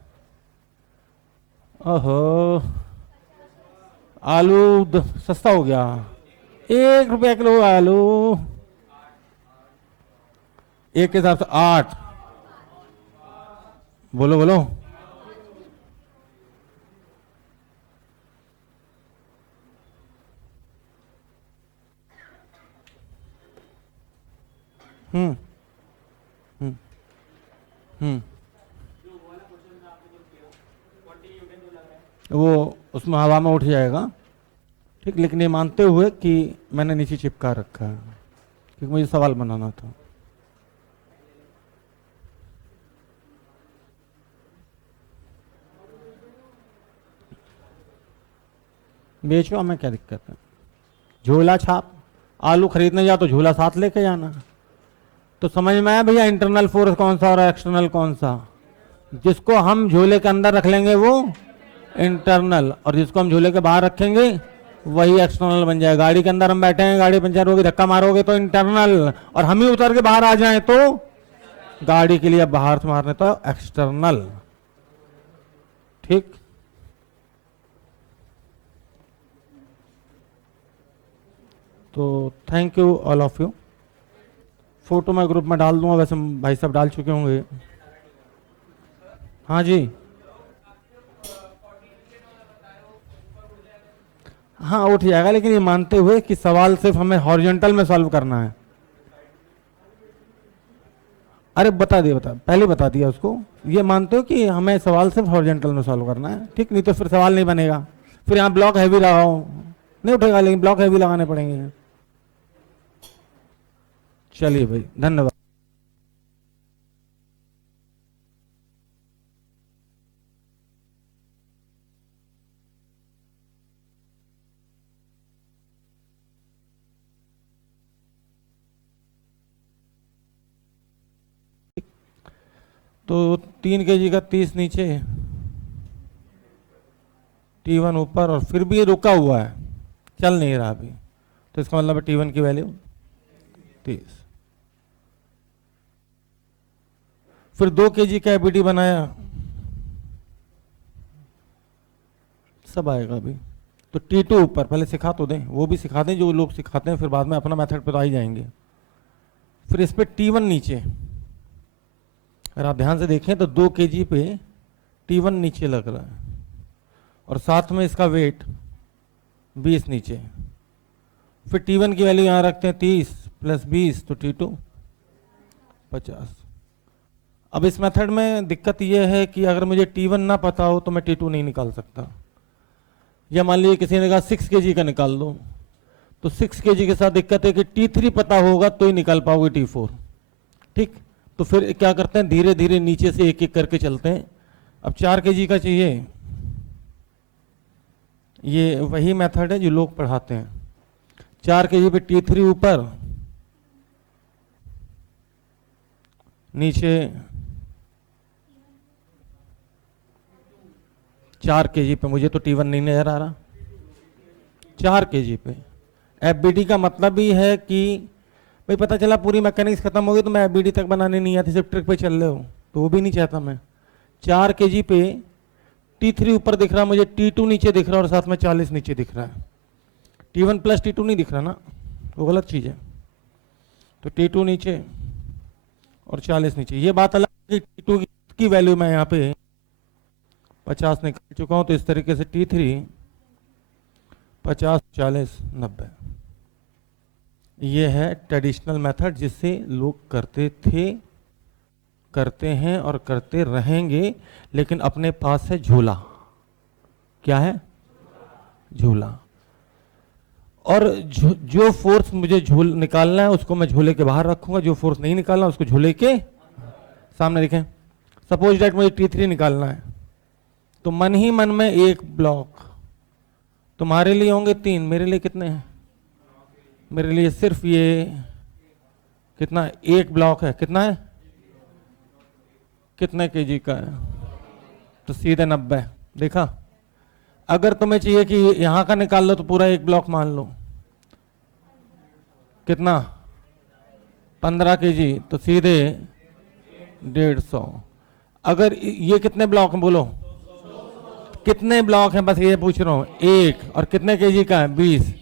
ओहो, आलू सस्ता हो गया। 1 रुपया किलो आलू, एक के हिसाब से 8। बोलो बोलो। हम्म हम्म हम्म वो उसमें हवा में उठ जाएगा, ठीक। लेकिन ये मानते हुए कि मैंने नीचे चिपका रखा है, क्योंकि मुझे सवाल बनाना था। बेचो, हमें क्या दिक्कत है? झोला छाप, आलू खरीदने जा तो झोला साथ लेके जाना। तो समझ में आया भैया, इंटरनल फोर्स कौन सा और एक्सटर्नल कौन सा? जिसको हम झोले के अंदर रख लेंगे वो इंटरनल, और जिसको हम झोले के बाहर रखेंगे वही एक्सटर्नल बन जाए। गाड़ी के अंदर हम बैठे हैं, गाड़ी पंचर होगी, धक्का मारोगे तो इंटरनल, और हम ही उतर के बाहर आ जाएं तो गाड़ी के लिए बाहर से मारने तो एक्सटर्नल, ठीक। तो thank you all of you. Photo मैं ग्रुप में डाल दूंगा, वैसे भाई साहब डाल चुके होंगे। हाँ जी, हाँ उठ जाएगा, लेकिन ये मानते हुए कि सवाल सिर्फ हमें हॉरिजॉन्टल में सॉल्व करना है। अरे बता दिया, पहले बता दिया उसको। ये मानते हो कि हमें सवाल सिर्फ हॉरिजॉन्टल में सॉल्व करना है, ठीक। नहीं तो फिर सवाल नहीं बनेगा, फिर यहाँ ब्लॉक हैवी लगाओ, नहीं उठेगा, लेकिन ब्लॉक हैवी लगाने पड़ेंगे। चलिए भाई, धन्यवाद। तो 3 kg का 30 नीचे, T1 ऊपर, और फिर भी ये रुका हुआ है, चल नहीं रहा अभी। तो इसका मतलब है T1 की वैल्यू 30। फिर 2 kg का एबीडी बनाया, सब आएगा अभी। तो T2 ऊपर, पहले सिखा तो दें, वो भी सिखा दें जो लोग सिखाते हैं, फिर बाद में अपना मेथड पे तो आ ही जाएंगे। फिर इस पे T1 नीचे, अगर आप ध्यान से देखें तो 2 kg पे T1 नीचे लग रहा है, और साथ में इसका वेट 20 नीचे। फिर T1 की वैल्यू यहाँ रखते हैं 30 + 20, तो T2 50। अब इस मेथड में दिक्कत यह है कि अगर मुझे T1 ना पता हो तो मैं T2 नहीं निकाल सकता। या मान लीजिए किसी ने कहा 6 kg का निकाल दो, तो 6 kg के साथ दिक्कत है कि T3 पता होगा तो ही निकाल पाओगे T4। ठीक, तो फिर क्या करते हैं, धीरे धीरे नीचे से एक एक करके चलते हैं। अब 4 kg का चाहिए, ये वही मेथड है जो लोग पढ़ाते हैं। 4 kg पे T3 ऊपर, नीचे 4 kg पे, मुझे तो T1 नहीं नजर आ रहा। 4 kg पे FBD का मतलब ही है कि भाई पता चला पूरी मैकेनिक्स खत्म हो गई तो मैं FBD तक बनाने नहीं आती, सिर्फ ट्रिक पे चल रहे हो, तो वो भी नहीं चाहता मैं। 4 kg पे T3 ऊपर दिख रहा, मुझे T2 नीचे दिख रहा और साथ में 40 नीचे दिख रहा है। T1 प्लस T2 नहीं दिख रहा ना, वो गलत चीज़ है। तो T2 नीचे और 40 नीचे, ये बात अलग है कि T2 की वैल्यू मैं यहाँ पे 50 निकाल चुका हूँ। तो इस तरीके से T3 50 40 90, ये है ट्रेडिशनल मेथड जिससे लोग करते थे, करते हैं और करते रहेंगे। लेकिन अपने पास है झूला। क्या है? झूला। और जो फोर्स मुझे झूल निकालना है उसको मैं झूले के बाहर रखूंगा, जो फोर्स नहीं निकालना उसको झूले के सामने रखें। सपोज दैट मुझे T3 निकालना है, तो मन ही मन में एक ब्लॉक, तुम्हारे लिए होंगे 3, मेरे लिए कितने हैं? मेरे लिए सिर्फ ये कितना, एक ब्लॉक है। कितना है? कितने kg का है? तो सीधे 90। देखा, अगर तुम्हें चाहिए कि यहां का निकाल लो तो पूरा एक ब्लॉक मान लो, कितना 15 kg, तो सीधे 150। अगर ये कितने ब्लॉक हैं बोलो, कितने ब्लॉक हैं, बस ये पूछ रहा हूं। एक, और कितने kg का है? 20,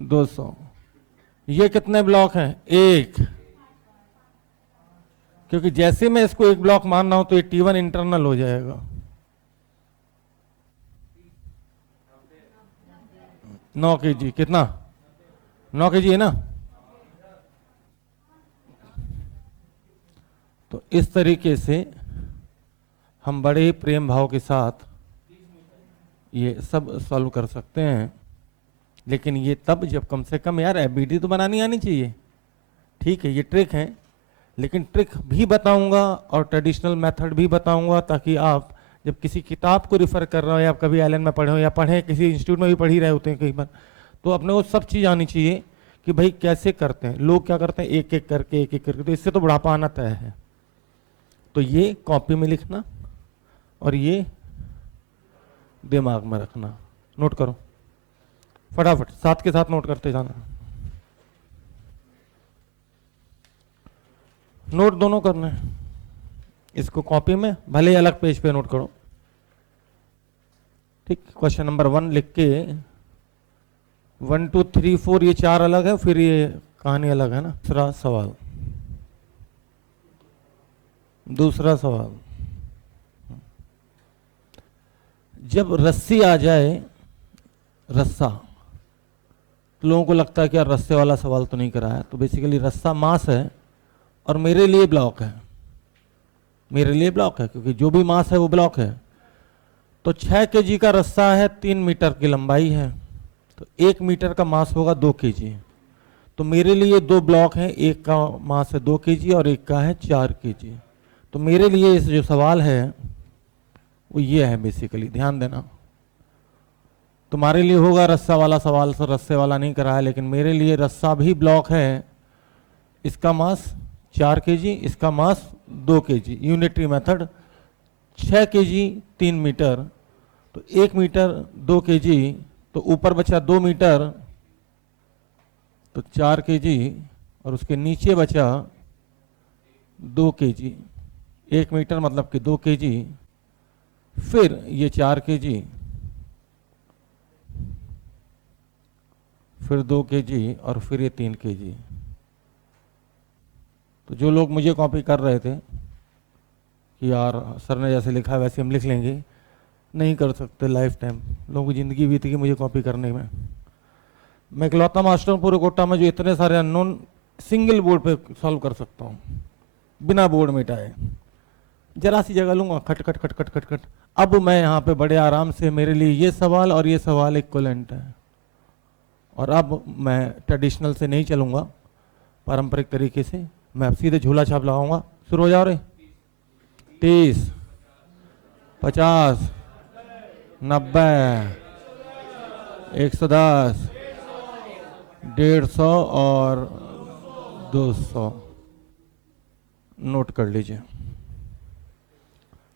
200। ये कितने ब्लॉक हैं? एक। क्योंकि जैसे मैं इसको एक ब्लॉक मान रहा हूं तो ये T1 इंटरनल हो जाएगा। 9 kg, कितना? 9 kg है ना। तो इस तरीके से हम बड़े ही प्रेम भाव के साथ ये सब सॉल्व कर सकते हैं। लेकिन ये तब जब कम से कम यार FBD तो बनानी आनी चाहिए। ठीक है, ये ट्रिक है, लेकिन ट्रिक भी बताऊंगा और ट्रेडिशनल मेथड भी बताऊंगा, ताकि आप जब किसी किताब को रिफर कर रहे हो या कभी एलन में पढ़े हो या पढ़े किसी इंस्टीट्यूट में भी पढ़ ही रहे होते हैं कई बार, तो अपने को सब चीज़ आनी चाहिए कि भाई कैसे करते हैं लोग, क्या करते हैं एक एक करके, तो इससे तो बुढ़ापा आना तय है। तो ये कॉपी में लिखना और ये दिमाग में रखना। नोट करो फटाफट, साथ के साथ नोट करते जाना। नोट दोनों करना है, इसको कॉपी में भले ही अलग पेज पे नोट करो। ठीक, क्वेश्चन नंबर 1 लिख के 1 2 3 4 ये 4 अलग है, फिर ये कहानी अलग है ना। दूसरा सवाल, जब रस्सी आ जाए, रस्सा, तो लोगों को लगता है कि यार रस्से वाला सवाल तो नहीं कराया। तो बेसिकली रस्सा मास है और मेरे लिए ब्लॉक है, मेरे लिए ब्लॉक है, क्योंकि जो भी मास है वो ब्लॉक है। तो 6 kg का रस्सा है, 3 मीटर की लंबाई है, तो 1 मीटर का मास होगा 2 kg। तो मेरे लिए 2 ब्लॉक हैं, एक का मास है 2 kg और एक का है 4 kg। तो मेरे लिए इस जो सवाल है वो ये है बेसिकली, ध्यान देना। तुम्हारे लिए होगा रस्सा वाला सवाल, सर रस्से वाला नहीं कराया, लेकिन मेरे लिए रस्सा भी ब्लॉक है। इसका मास 4 kg, इसका mass 2 kg, unitary method. 6 kg 3 metre, तो 1 मीटर 2 kg, तो ऊपर बचा 2 मीटर, तो 4 kg, और उसके नीचे बचा 2 kg। 1 मीटर मतलब कि 2 kg, फिर ये 4 kg, फिर 2 kg, और फिर ये 3 kg। तो जो लोग मुझे कॉपी कर रहे थे कि यार सर ने जैसे लिखा है वैसे हम लिख लेंगे, नहीं कर सकते। लाइफ टाइम लोगों की ज़िंदगी बीत गई मुझे कॉपी करने में। मैं इकलौता मास्टर हूँ पूरे कोटा में जो इतने सारे अननोन सिंगल बोर्ड पे सॉल्व कर सकता हूँ। बिना बोर्ड मिटाए, जरा सी जगह लूंगा, खट खट खट खट खट खट। अब मैं यहाँ पे बड़े आराम से, मेरे लिए ये सवाल और ये सवाल इक्वलेंट है, और अब मैं ट्रेडिशनल से नहीं चलूंगा, पारंपरिक तरीके से। मैं अब सीधे झूला छाप लगाऊंगा। शुरू हो जाओ रे। 30, 50, 90, 110, 150 और 200 नोट कर लीजिए।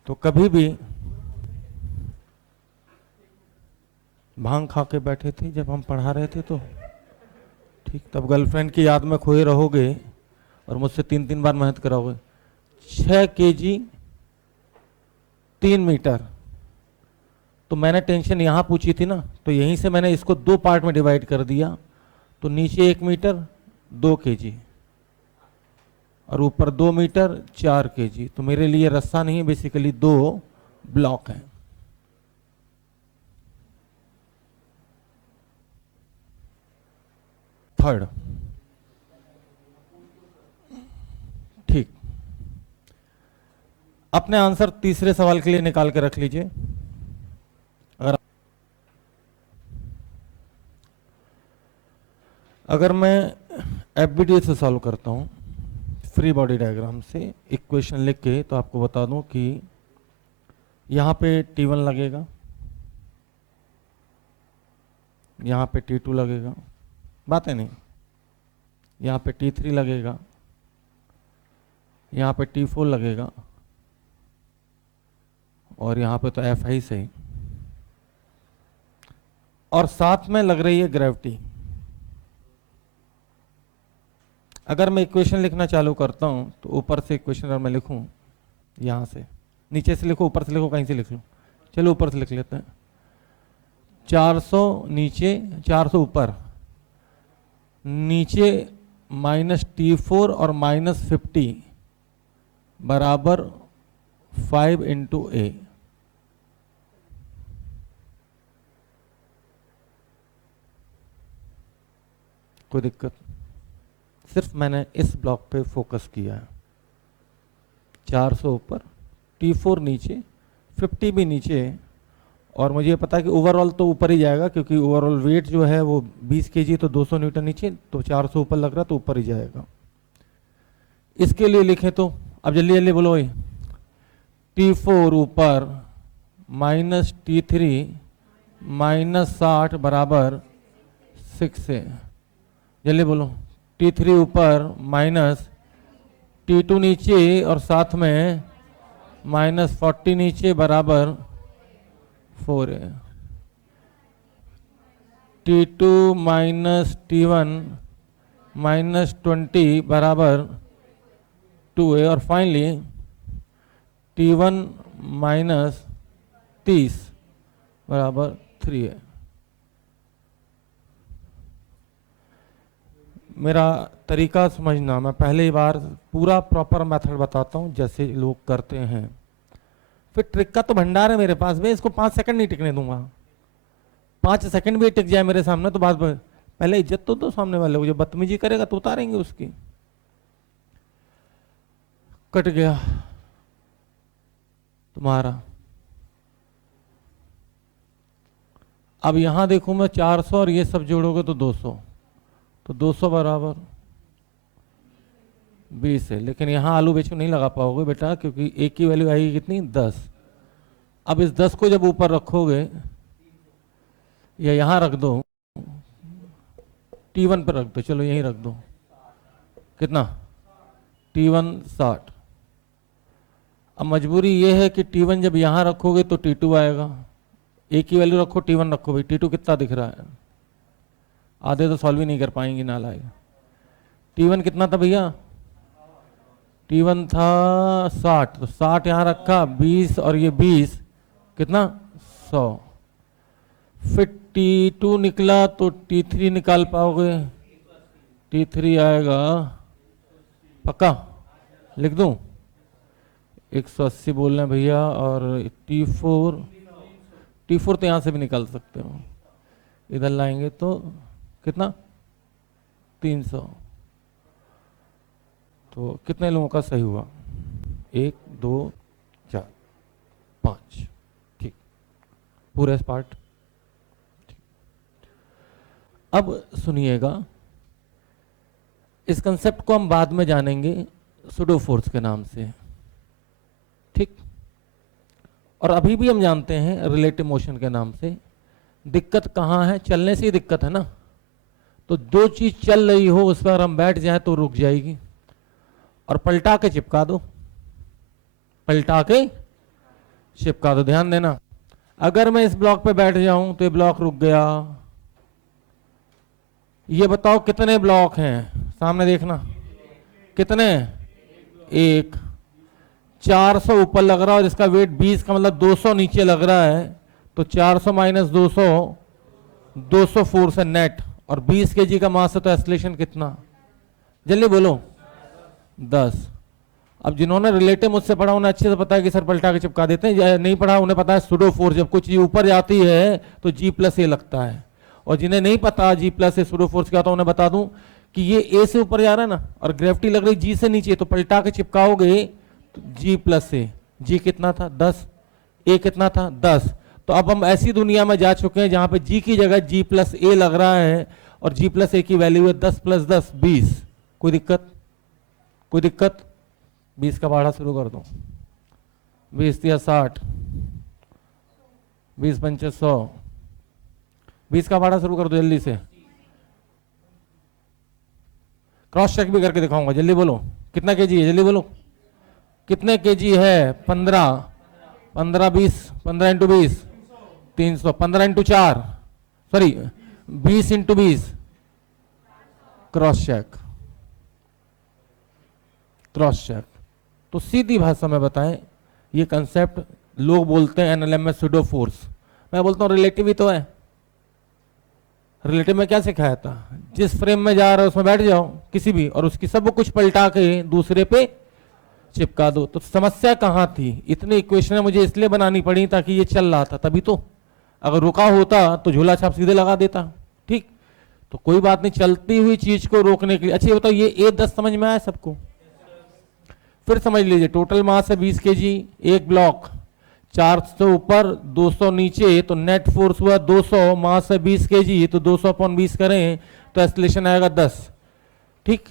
तो कभी भी भांग खा के बैठे थे जब हम पढ़ा रहे थे तो ठीक, तब गर्लफ्रेंड की याद में खोए रहोगे और मुझसे 3-3 बार मेहनत कराओगे। 6 kg 3 मीटर, तो मैंने टेंशन यहाँ पूछी थी ना, तो यहीं से मैंने इसको 2 पार्ट में डिवाइड कर दिया। तो नीचे 1 मीटर 2 kg और ऊपर 2 मीटर 4 kg। तो मेरे लिए रस्सा नहीं है, बेसिकली 2 ब्लॉक हैं। थर्ड, ठीक, अपने आंसर तीसरे सवाल के लिए निकाल के रख लीजिए। अगर मैं एफबीडी से सॉल्व करता हूं, फ्री बॉडी डायग्राम से इक्वेशन लिख के, तो आपको बता दूं कि यहां पे T1 लगेगा, यहां पे T2 लगेगा, बात है नहीं, यहां पे T3 लगेगा, यहां पे T4 लगेगा, और यहां पे तो एफ ही सही, और साथ में लग रही है ग्रेविटी। अगर मैं इक्वेशन लिखना चालू करता हूं तो ऊपर से इक्वेशन अगर मैं लिखूं, यहां से नीचे से लिखो, ऊपर से लिखो, कहीं से लिख लो, चलो ऊपर से लिख लेते हैं। 400 नीचे, 400 ऊपर, नीचे -T4 और -50 बराबर 5 × A। कोई दिक्कत? सिर्फ मैंने इस ब्लॉक पे फोकस किया है। 400 ऊपर, T4 नीचे, 50 भी नीचे, और मुझे पता है कि ओवरऑल तो ऊपर ही जाएगा, क्योंकि ओवरऑल वेट जो है वो 20 kg, तो 200 न्यूटन नीचे, तो 400 ऊपर लग रहा तो ऊपर ही जाएगा। इसके लिए लिखें तो अब जल्दी जल्दी बोलो भाई। T4 ऊपर -T3 -60 बराबर 6 है। जल्दी बोलो। T3 ऊपर -T2 नीचे और साथ में -40 नीचे बराबर 4 है। T2 -T1 -20 बराबर 2 है, और फाइनली T1 -30 बराबर 3 है। मेरा तरीका समझना, मैं पहली बार पूरा प्रॉपर मेथड बताता हूँ जैसे लोग करते हैं, फिर ट्रिक का तो भंडार है मेरे पास में, इसको 5 सेकंड नहीं टिकने दूंगा। 5 सेकंड भी टिक जाए मेरे सामने तो बात, पहले इज्जत तो दो सामने वाले को, जो बदतमीजी करेगा तो उतारेंगे उसकी। कट गया तुम्हारा। अब यहां देखो मैं 400 और ये सब जोड़ोगे तो 200, तो 200 बराबर 20 है। लेकिन यहां आलू बेचो नहीं लगा पाओगे बेटा, क्योंकि एक की वैल्यू आएगी कितनी? 10। अब इस 10 को जब ऊपर रखोगे, या यहां रख दो, T1 पर रख दो, चलो यहीं रख दो, कितना? T1 60। अब मजबूरी ये है कि T1 जब यहां रखोगे तो T2 आएगा। एक ही वैल्यू रखो, T1 रखो भाई। T2 कितना दिख रहा है? आधे तो सॉल्व ही नहीं कर पाएंगे, ना लाएगा। T1 कितना था भैया? T1 था 60, तो 60 यहां रखा, 20 और ये 20, कितना? 100। फिर T2 निकला तो T3 निकाल पाओगे? T3 आएगा, पक्का लिख दूं? 180 बोल रहे हैं भैया। और T4 तो यहां से भी निकाल सकते हो, इधर लाएंगे तो कितना? 300। तो कितने लोगों का सही हुआ? 1 2 4 5, ठीक, पूरे पार्ट। अब सुनिएगा, इस कंसेप्ट को हम बाद में जानेंगे सुडो फोर्स के नाम से, ठीक। और अभी भी हम जानते हैं रिलेटिव मोशन के नाम से। दिक्कत कहाँ है? चलने से ही दिक्कत है ना। तो दो चीज चल रही हो उस पर हम बैठ जाए तो रुक जाएगी, और पलटा के चिपका दो, पलटा के चिपका दो। ध्यान देना, अगर मैं इस ब्लॉक पे बैठ जाऊं तो ये ब्लॉक रुक गया। ये बताओ कितने ब्लॉक हैं? सामने देखना, कितने? 1। 400 ऊपर लग रहा है और इसका वेट 20 का मतलब 200 नीचे लग रहा है, तो 400 माइनस 200, 200 फोर्स है नेट, और 20 kg का मास है, तो एक्सीलरेशन कितना? जल्दी बोलो। 10। अब जिन्होंने रिलेटिव मुझसे पढ़ा उन्हें अच्छे से पता है कि सर पलटा के चिपका देते हैं, नहीं पढ़ा उन्हें पता है सुडो फोर्स जब कुछ चीज ऊपर जाती है तो G+A लगता है। और जिन्हें नहीं पता G+A सुडो फोर्स क्या होता है, उन्हें बता दूं कि ये A से ऊपर जा रहा है ना, और ग्रेविटी लग रही G से नीचे, तो पलटा के चिपकाओगे तो G+A। G कितना था? 10। A कितना था? 10। तो अब हम ऐसी दुनिया में जा चुके हैं जहां पे G की जगह G+A लग रहा है, और G+A की वैल्यू है 10 + 10 20। कोई दिक्कत? कोई दिक्कत? 20 का भाड़ा शुरू कर दो। 20 या 60, 20 पंचे 100, 20 का भाड़ा शुरू कर दो जल्दी से। क्रॉस चेक भी करके दिखाऊंगा, जल्दी बोलो कितना केजी है, जल्दी बोलो कितने केजी है? 15, 15 20, 15 × 20 300, 15 × 4 sorry 20 × 20, cross check, cross check. तो सीधी भाषा में बताएं, ये कंसेप्ट लोग बोलते हैं एनएलएमएस सुडो फोर्स, मैं बोलता हूं रिलेटिव ही तो है। रिलेटिव में क्या सिखाया था? जिस फ्रेम में जा रहा है उसमें बैठ जाओ किसी भी, और उसकी सब कुछ पलटा के दूसरे पे चिपका दो। तो समस्या कहां थी? इतनी इक्वेशन मुझे इसलिए बनानी पड़ी ताकि ये चल रहा था, तभी तो। अगर रुका होता तो झूला छाप सीधे लगा देता, ठीक। तो कोई बात नहीं, चलती हुई चीज को रोकने के लिए। अच्छा ये बताओ, ये A10 समझ में आया सबको? फिर समझ लीजिए, टोटल मास है 20 kg, एक ब्लॉक 400 ऊपर 200 नीचे, तो नेट फोर्स हुआ 200, मास है 20 kg, तो 200/20 करें तो एक्सीलरेशन आएगा 10, ठीक।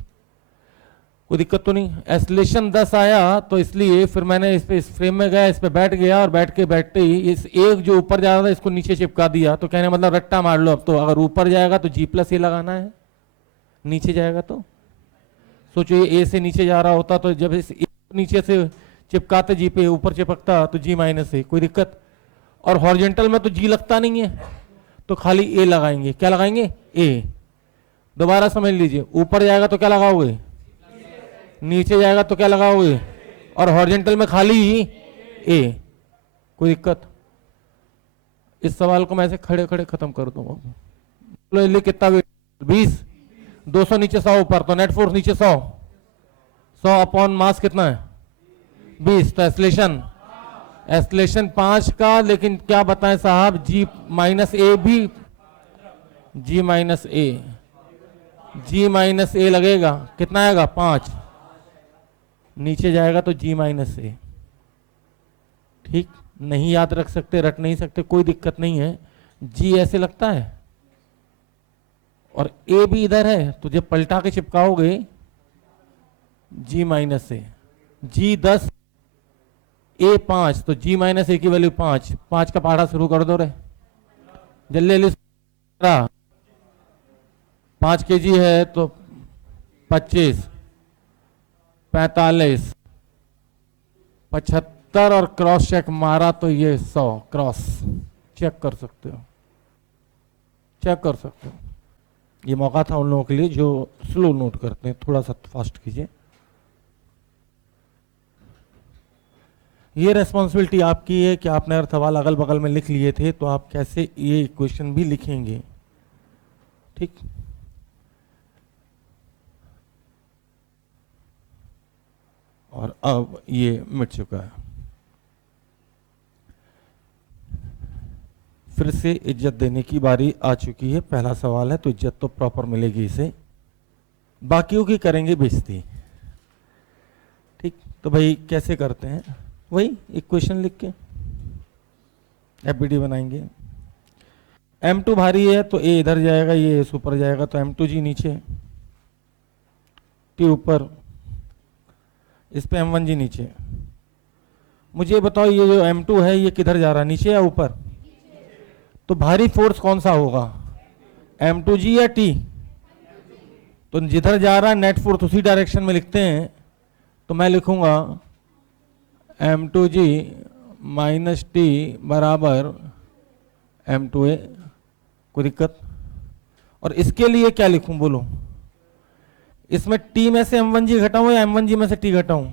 कोई दिक्कत तो नहीं? एक्सीलरेशन 10 आया, तो इसलिए फिर मैंने इस फ्रेम में गया, इस पे बैठ गया, और बैठ के बैठते ही इस एक जो ऊपर जा रहा था इसको नीचे चिपका दिया। तो कहने मतलब रट्टा मार लो अब तो, अगर ऊपर जाएगा तो G+A लगाना है, नीचे जाएगा तो सोचो ये A से नीचे जा रहा होता तो जब इस नीचे से चिपकाते G पे, ऊपर चिपकता तो G-A। कोई दिक्कत? और हॉरिजॉन्टल में तो G लगता नहीं है, तो खाली A लगाएंगे। क्या लगाएंगे? A। दोबारा समझ लीजिए, ऊपर जाएगा तो क्या लगाओगे? नीचे जाएगा तो क्या लगाओगे? और हॉरिजॉन्टल में खाली A। कोई दिक्कत? इस सवाल को मैं ऐसे खड़े खड़े खत्म कर दूंगा। कितना वेट? 20, 200 नीचे 100 ऊपर, तो नेट फोर्स नीचे 100, 100 अपॉन मास कितना है? 20। तो एक्सीलरेशन 5 का, लेकिन क्या बताएं साहब, G-A भी, G-A लगेगा, कितना आएगा? 5। नीचे जाएगा तो G-A, ठीक। नहीं याद रख सकते, रट नहीं सकते, कोई दिक्कत नहीं है। G ऐसे लगता है और A भी इधर है, तो जब पलटा के चिपकाओगे G-A, G10, A 5, तो G-A की वैल्यू 5। 5 का पहाड़ा शुरू कर दो रे जल्दी जल्दी। 5 kg है तो 25, 45, 75, और क्रॉस चेक मारा तो ये 100। क्रॉस चेक कर सकते हो, चेक कर सकते हो। ये मौका था उन लोगों के लिए जो स्लो नोट करते हैं, थोड़ा सा फास्ट कीजिए। ये रेस्पॉन्सिबिलिटी आपकी है कि आपने अगर सवाल अगल बगल में लिख लिए थे तो आप कैसे ये क्वेश्चन भी लिखेंगे, ठीक। और अब ये मिट चुका है। फिर से इज्जत देने की बारी आ चुकी है। पहला सवाल है तो इज्जत तो प्रॉपर मिलेगी इसे, बाकियों की करेंगे बेइज्जती। तो भाई कैसे करते हैं, वही इक्वेशन लिख के एफबीडी बनाएंगे। M2 भारी है तो A इधर जाएगा, ये S ऊपर जाएगा, तो M2G नीचे, T ऊपर, इस पे M1G नीचे। मुझे बताओ ये जो M2 है ये किधर जा रहा है, नीचे या ऊपर? तो भारी फोर्स कौन सा होगा, M2G या T? तो जिधर जा रहा है नेट फोर्स उसी डायरेक्शन में लिखते हैं, तो मैं लिखूंगा M2G माइनस T बराबर M2A। कोई दिक्कत? और इसके लिए क्या लिखूं बोलो, इसमें T में से M1G घटाऊं या M1G में से T घटाऊं?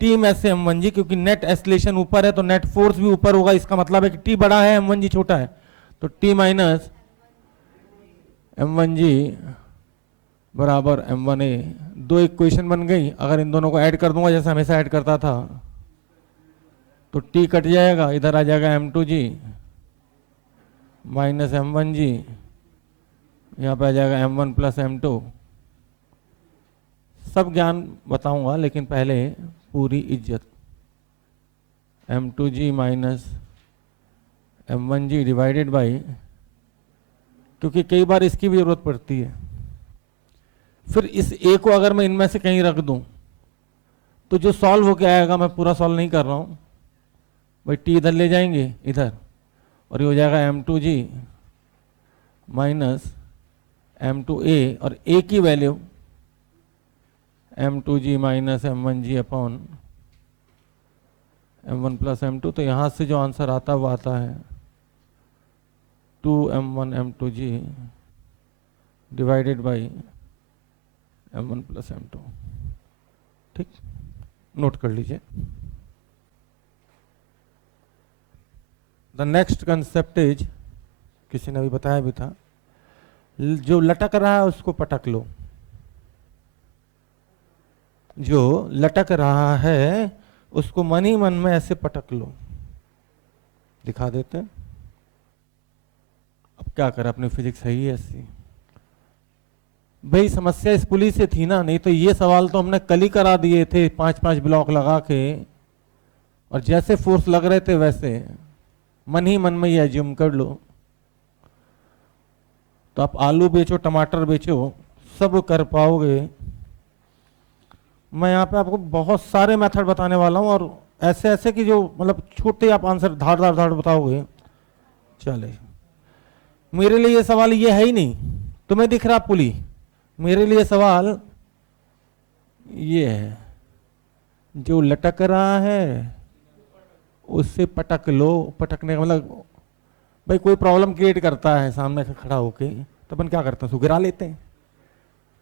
T में से M1G, क्योंकि नेट एस्लेशन ऊपर है तो नेट फोर्स भी ऊपर होगा, इसका मतलब है कि T बड़ा है M1G छोटा है, तो T माइनस M1G बराबर M1A। दो इक्वेशन बन गई। अगर इन दोनों को ऐड कर दूंगा जैसे हमेशा ऐड करता था, तो T कट जाएगा, इधर आ जाएगा M2G माइनस M1G, यहाँ पे आ जाएगा M1 प्लस M2। सब ज्ञान बताऊंगा लेकिन पहले पूरी इज्जत। M2G minus M1G divided by, क्योंकि कई बार इसकी भी जरूरत पड़ती है। फिर इस A को अगर मैं इनमें से कहीं रख दूं तो जो सॉल्व होके आएगा, मैं पूरा सॉल्व नहीं कर रहा हूं भाई, T इधर ले जाएंगे इधर, और ये हो जाएगा M2G माइनस M2A, और A की value M2G minus M1G upon M1 plus M2। तो यहां से जो आंसर आता है वो आता है 2M1 M2G divided by M1 plus M2। ठीक, नोट कर लीजिए। द नेक्स्ट कंसेप्ट इज, किसी ने अभी बताया भी था, जो लटक रहा है उसको पटक लो। जो लटक रहा है उसको मन ही मन में ऐसे पटक लो। दिखा देते हैं। अब क्या करें, अपनी फिजिक्स है ही ऐसी। भाई समस्या इस पुली से थी ना, नहीं तो ये सवाल तो हमने कल ही करा दिए थे 5-5 ब्लॉक लगा के, और जैसे फोर्स लग रहे थे वैसे मन ही मन में ये एज्यूम कर लो। तो आप आलू बेचो, टमाटर बेचो, सब कर पाओगे। मैं यहाँ पे आपको बहुत सारे मेथड बताने वाला हूँ, और ऐसे ऐसे कि जो मतलब छोटे आप आंसर धाड़ धाड़ धाड़ बताओगे। चले, मेरे लिए ये सवाल ये है ही नहीं, तुम्हें दिख रहा पुली, मेरे लिए सवाल ये है, जो लटक रहा है उससे पटक लो। पटकने का मतलब भाई कोई प्रॉब्लम क्रिएट करता है सामने से खड़ा होके, तो अपन क्या करते हैं, उसको गिरा लेते हैं।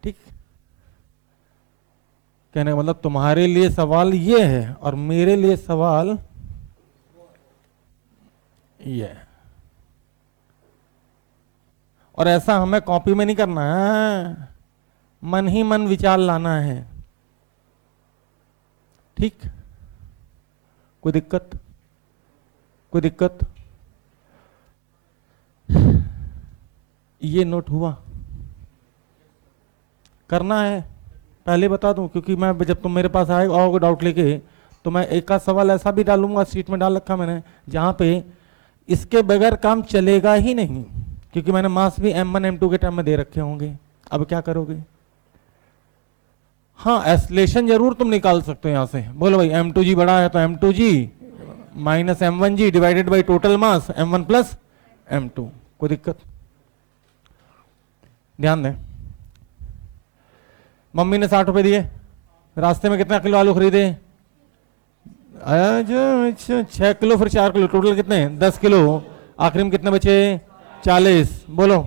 ठीक, कहने का मतलब तुम्हारे लिए सवाल ये है और मेरे लिए सवाल ये है। और ऐसा हमें कॉपी में नहीं करना है, मन ही मन विचार लाना है। ठीक, कोई दिक्कत? कोई दिक्कत? ये नोट हुआ? करना है पहले बता दूं, क्योंकि मैं जब तुम मेरे पास आओगे डाउट लेके, तो मैं एक आध सवाल ऐसा भी डालूंगा, सीट में डाल रखा मैंने, जहां पे इसके बगैर काम चलेगा ही नहीं, क्योंकि मैंने मास भी M1 M2 के टर्म में दे रखे होंगे। अब क्या करोगे? हाँ, एस्लेशन जरूर तुम निकाल सकते हो यहां से। बोलो भाई M2G बड़ा है तो M2G minus M1G divided by total mass M1 plus M2। कोई दिक्कत? ध्यान दें, मम्मी ने 60 रुपए दिए, रास्ते में कितना किलो आलू खरीदे? अच्छा 6 किलो, फिर 4 किलो, टोटल कितने? 10 किलो। आखिरी में कितने बचे? 40। बोलो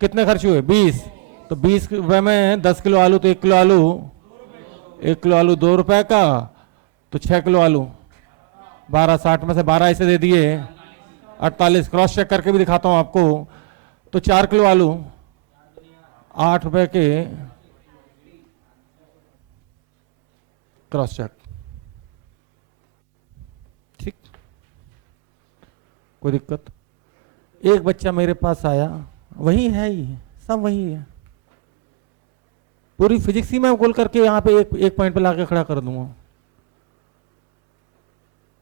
कितने खर्च हुए? 20। तो 20 रुपए में 10 किलो आलू, तो 1 किलो आलू, 1 किलो आलू 2 रुपए का, तो 6 किलो आलू 12, 60 में से 12 ऐसे दे दिए 48। क्रॉस चेक करके भी दिखाता हूं आपको। तो 4 किलो आलू 8 रुपए के, क्रॉस चेक। ठीक, कोई दिक्कत? एक बच्चा मेरे पास आया, वही है ही, सब वही है, पूरी फिजिक्स ही मैं गोल करके यहाँ पे एक पॉइंट पे लाके खड़ा कर दूंगा।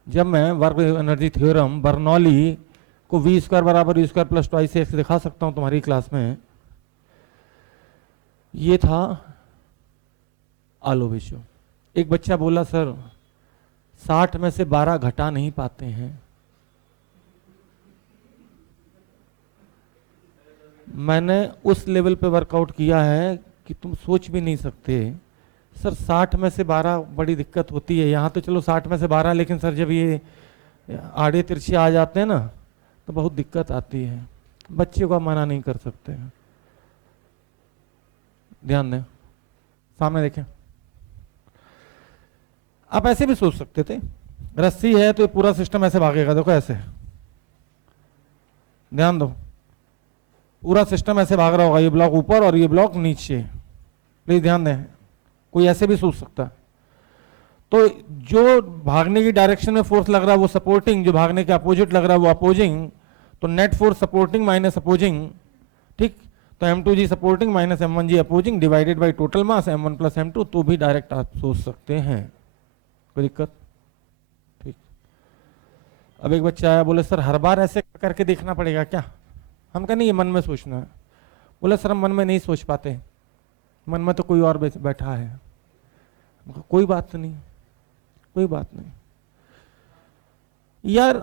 जब मैं वर्क एनर्जी थ्योरम बर्नौली को वी स्क्वायर बराबर you square plus twice x दिखा सकता हूं तुम्हारी क्लास में। ये था आलो विशो। एक बच्चा बोला सर 60 में से 12 घटा नहीं पाते हैं। मैंने उस लेवल पे वर्कआउट किया है कि तुम सोच भी नहीं सकते। सर 60 में से 12 बड़ी दिक्कत होती है। यहाँ तो चलो 60 में से 12, लेकिन सर जब ये आड़े तिरछे आ जाते हैं ना तो बहुत दिक्कत आती है। बच्चे को मना नहीं कर सकते हैं। ध्यान दें, सामने देखें। आप ऐसे भी सोच सकते थे, रस्सी है तो ये पूरा सिस्टम ऐसे भागेगा, देखो ऐसे, ध्यान दो, पूरा सिस्टम ऐसे भाग रहा होगा, ये ब्लॉक ऊपर और ये ब्लॉक नीचे। प्लीज ध्यान दें, कोई ऐसे भी सोच सकता है। तो जो भागने की डायरेक्शन में फोर्स लग रहा है वो सपोर्टिंग, जो भागने के अपोजिट लग रहा है वो अपोजिंग। तो net force supporting minus opposing, ठीक। तो m2g supporting minus m1g opposing divided by total mass m1 plus m2, तो भी डायरेक्ट आप सोच सकते हैं, कोई दिक्कत, ठीक। अब एक बच्चा आया, बोले सर हर बार ऐसे करके देखना पड़ेगा क्या? हम कहा नहीं, ये मन में सोचना है। बोले सर हम मन में नहीं सोच पाते, मन में तो कोई और बैठा है। कोई बात नहीं, कोई बात नहीं यार।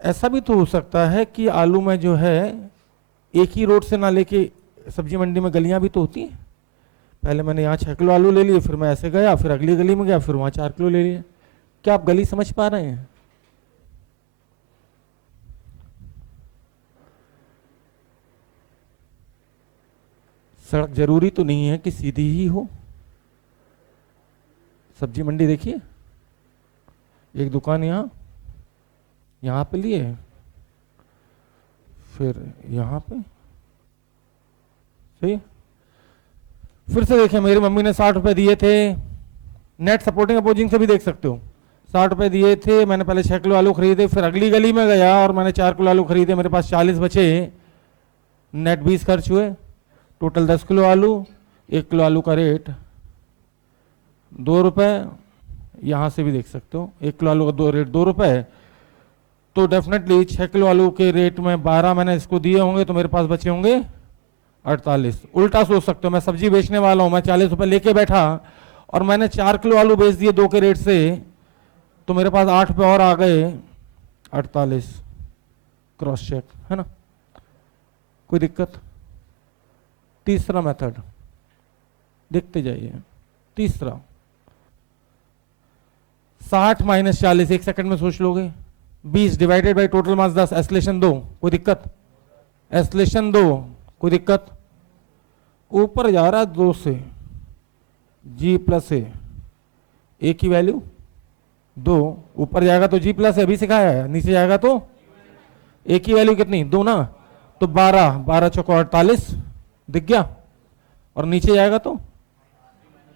ऐसा भी तो हो सकता है कि आलू में जो है एक ही रोड से ना लेके सब्जी मंडी में गलियां भी तो होती हैं। पहले मैंने यहाँ 6 किलो आलू ले लिए, फिर मैं ऐसे गया, फिर अगली गली में गया, फिर वहां 4 किलो ले लिए। क्या आप गली समझ पा रहे हैं? सड़क जरूरी तो नहीं है कि सीधी ही हो। सब्जी मंडी देखिए, एक दुकान यहाँ पे लिए, फिर यहाँ पे, सही। फिर से देखिए, मेरी मम्मी ने 60 रुपए दिए थे, नेट सपोर्टिंग अपोजिंग से भी देख सकते हो। 60 रुपए दिए थे, मैंने पहले 6 किलो आलू खरीदे, फिर अगली गली में गया और मैंने 4 किलो आलू खरीदे, मेरे पास 40 बचे, नेट 20 खर्च हुए, टोटल 10 किलो आलू। 1 किलो आलू का रेट 2 रुपए, यहां से भी देख सकते हो 1 किलो आलू का रेट 2 रुपए। तो डेफिनेटली 6 किलो आलू के रेट में 12 मैंने इसको दिए होंगे, तो मेरे पास बचे होंगे 48। उल्टा सोच सकते हो, मैं सब्जी बेचने वाला हूं, मैं 40 रुपए लेके बैठा और मैंने 4 किलो आलू बेच दिए 2 के रेट से, तो मेरे पास 8 रुपए और आ गए, 48। क्रॉस चेक है ना, कोई दिक्कत? तीसरा मेथड देखते जाइए। तीसरा 60 माइनस 40, 1 सेकंड में सोच लोगे। 20 डिवाइडेड बाय टोटल मास 10, एस्लेशन 2, कोई दिक्कत? एस्लेशन 2, कोई दिक्कत? ऊपर जा रहा है 2 से, जी प्लस ए की वैल्यू 2, ऊपर जाएगा तो जी प्लस अभी सिखाया है, नीचे जाएगा तो ए की वैल्यू कितनी? 2 ना, तो 12, 12 चौको 48 दिख गया, और नीचे जाएगा तो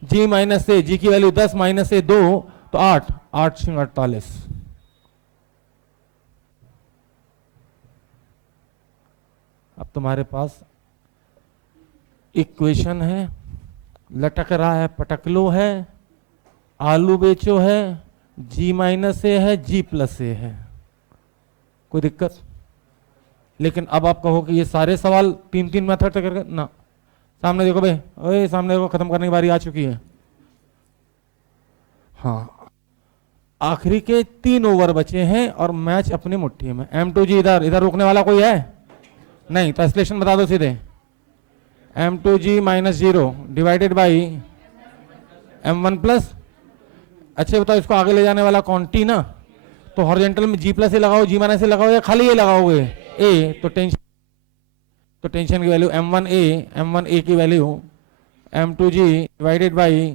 जी माइनस ए, जी की वैल्यू 10 माइनस ए 2, तो 8, 8 से 48। अब तुम्हारे पास इक्वेशन है, लटक रहा है, पटकलो है, आलू बेचो है, जी माइनस ए है, जी प्लस ए है, कोई दिक्कत? लेकिन अब आप कहो कि ये सारे सवाल 3-3 मेथड से करके ना, सामने देखो भाई, ओए सामने देखो, खत्म करने की बारी आ चुकी है। हाँ, आखिरी के 3 ओवर बचे हैं और मैच अपनी मुट्ठी में। M2G इधर, इधर रोकने वाला कोई है नहीं, तो एस्लेशन बता दो सीधे। M2G minus 0 divided by M1 plus, अच्छे बताओ इसको आगे ले जाने वाला कौन? टी ना, तो हॉरिजॉन्टल में जी प्लस ए लगाओ, जी माइनस ए लगाओ, या खाली ये लगाओगे ए, तो टेंशन की वैल्यू M1A की value M2G divided by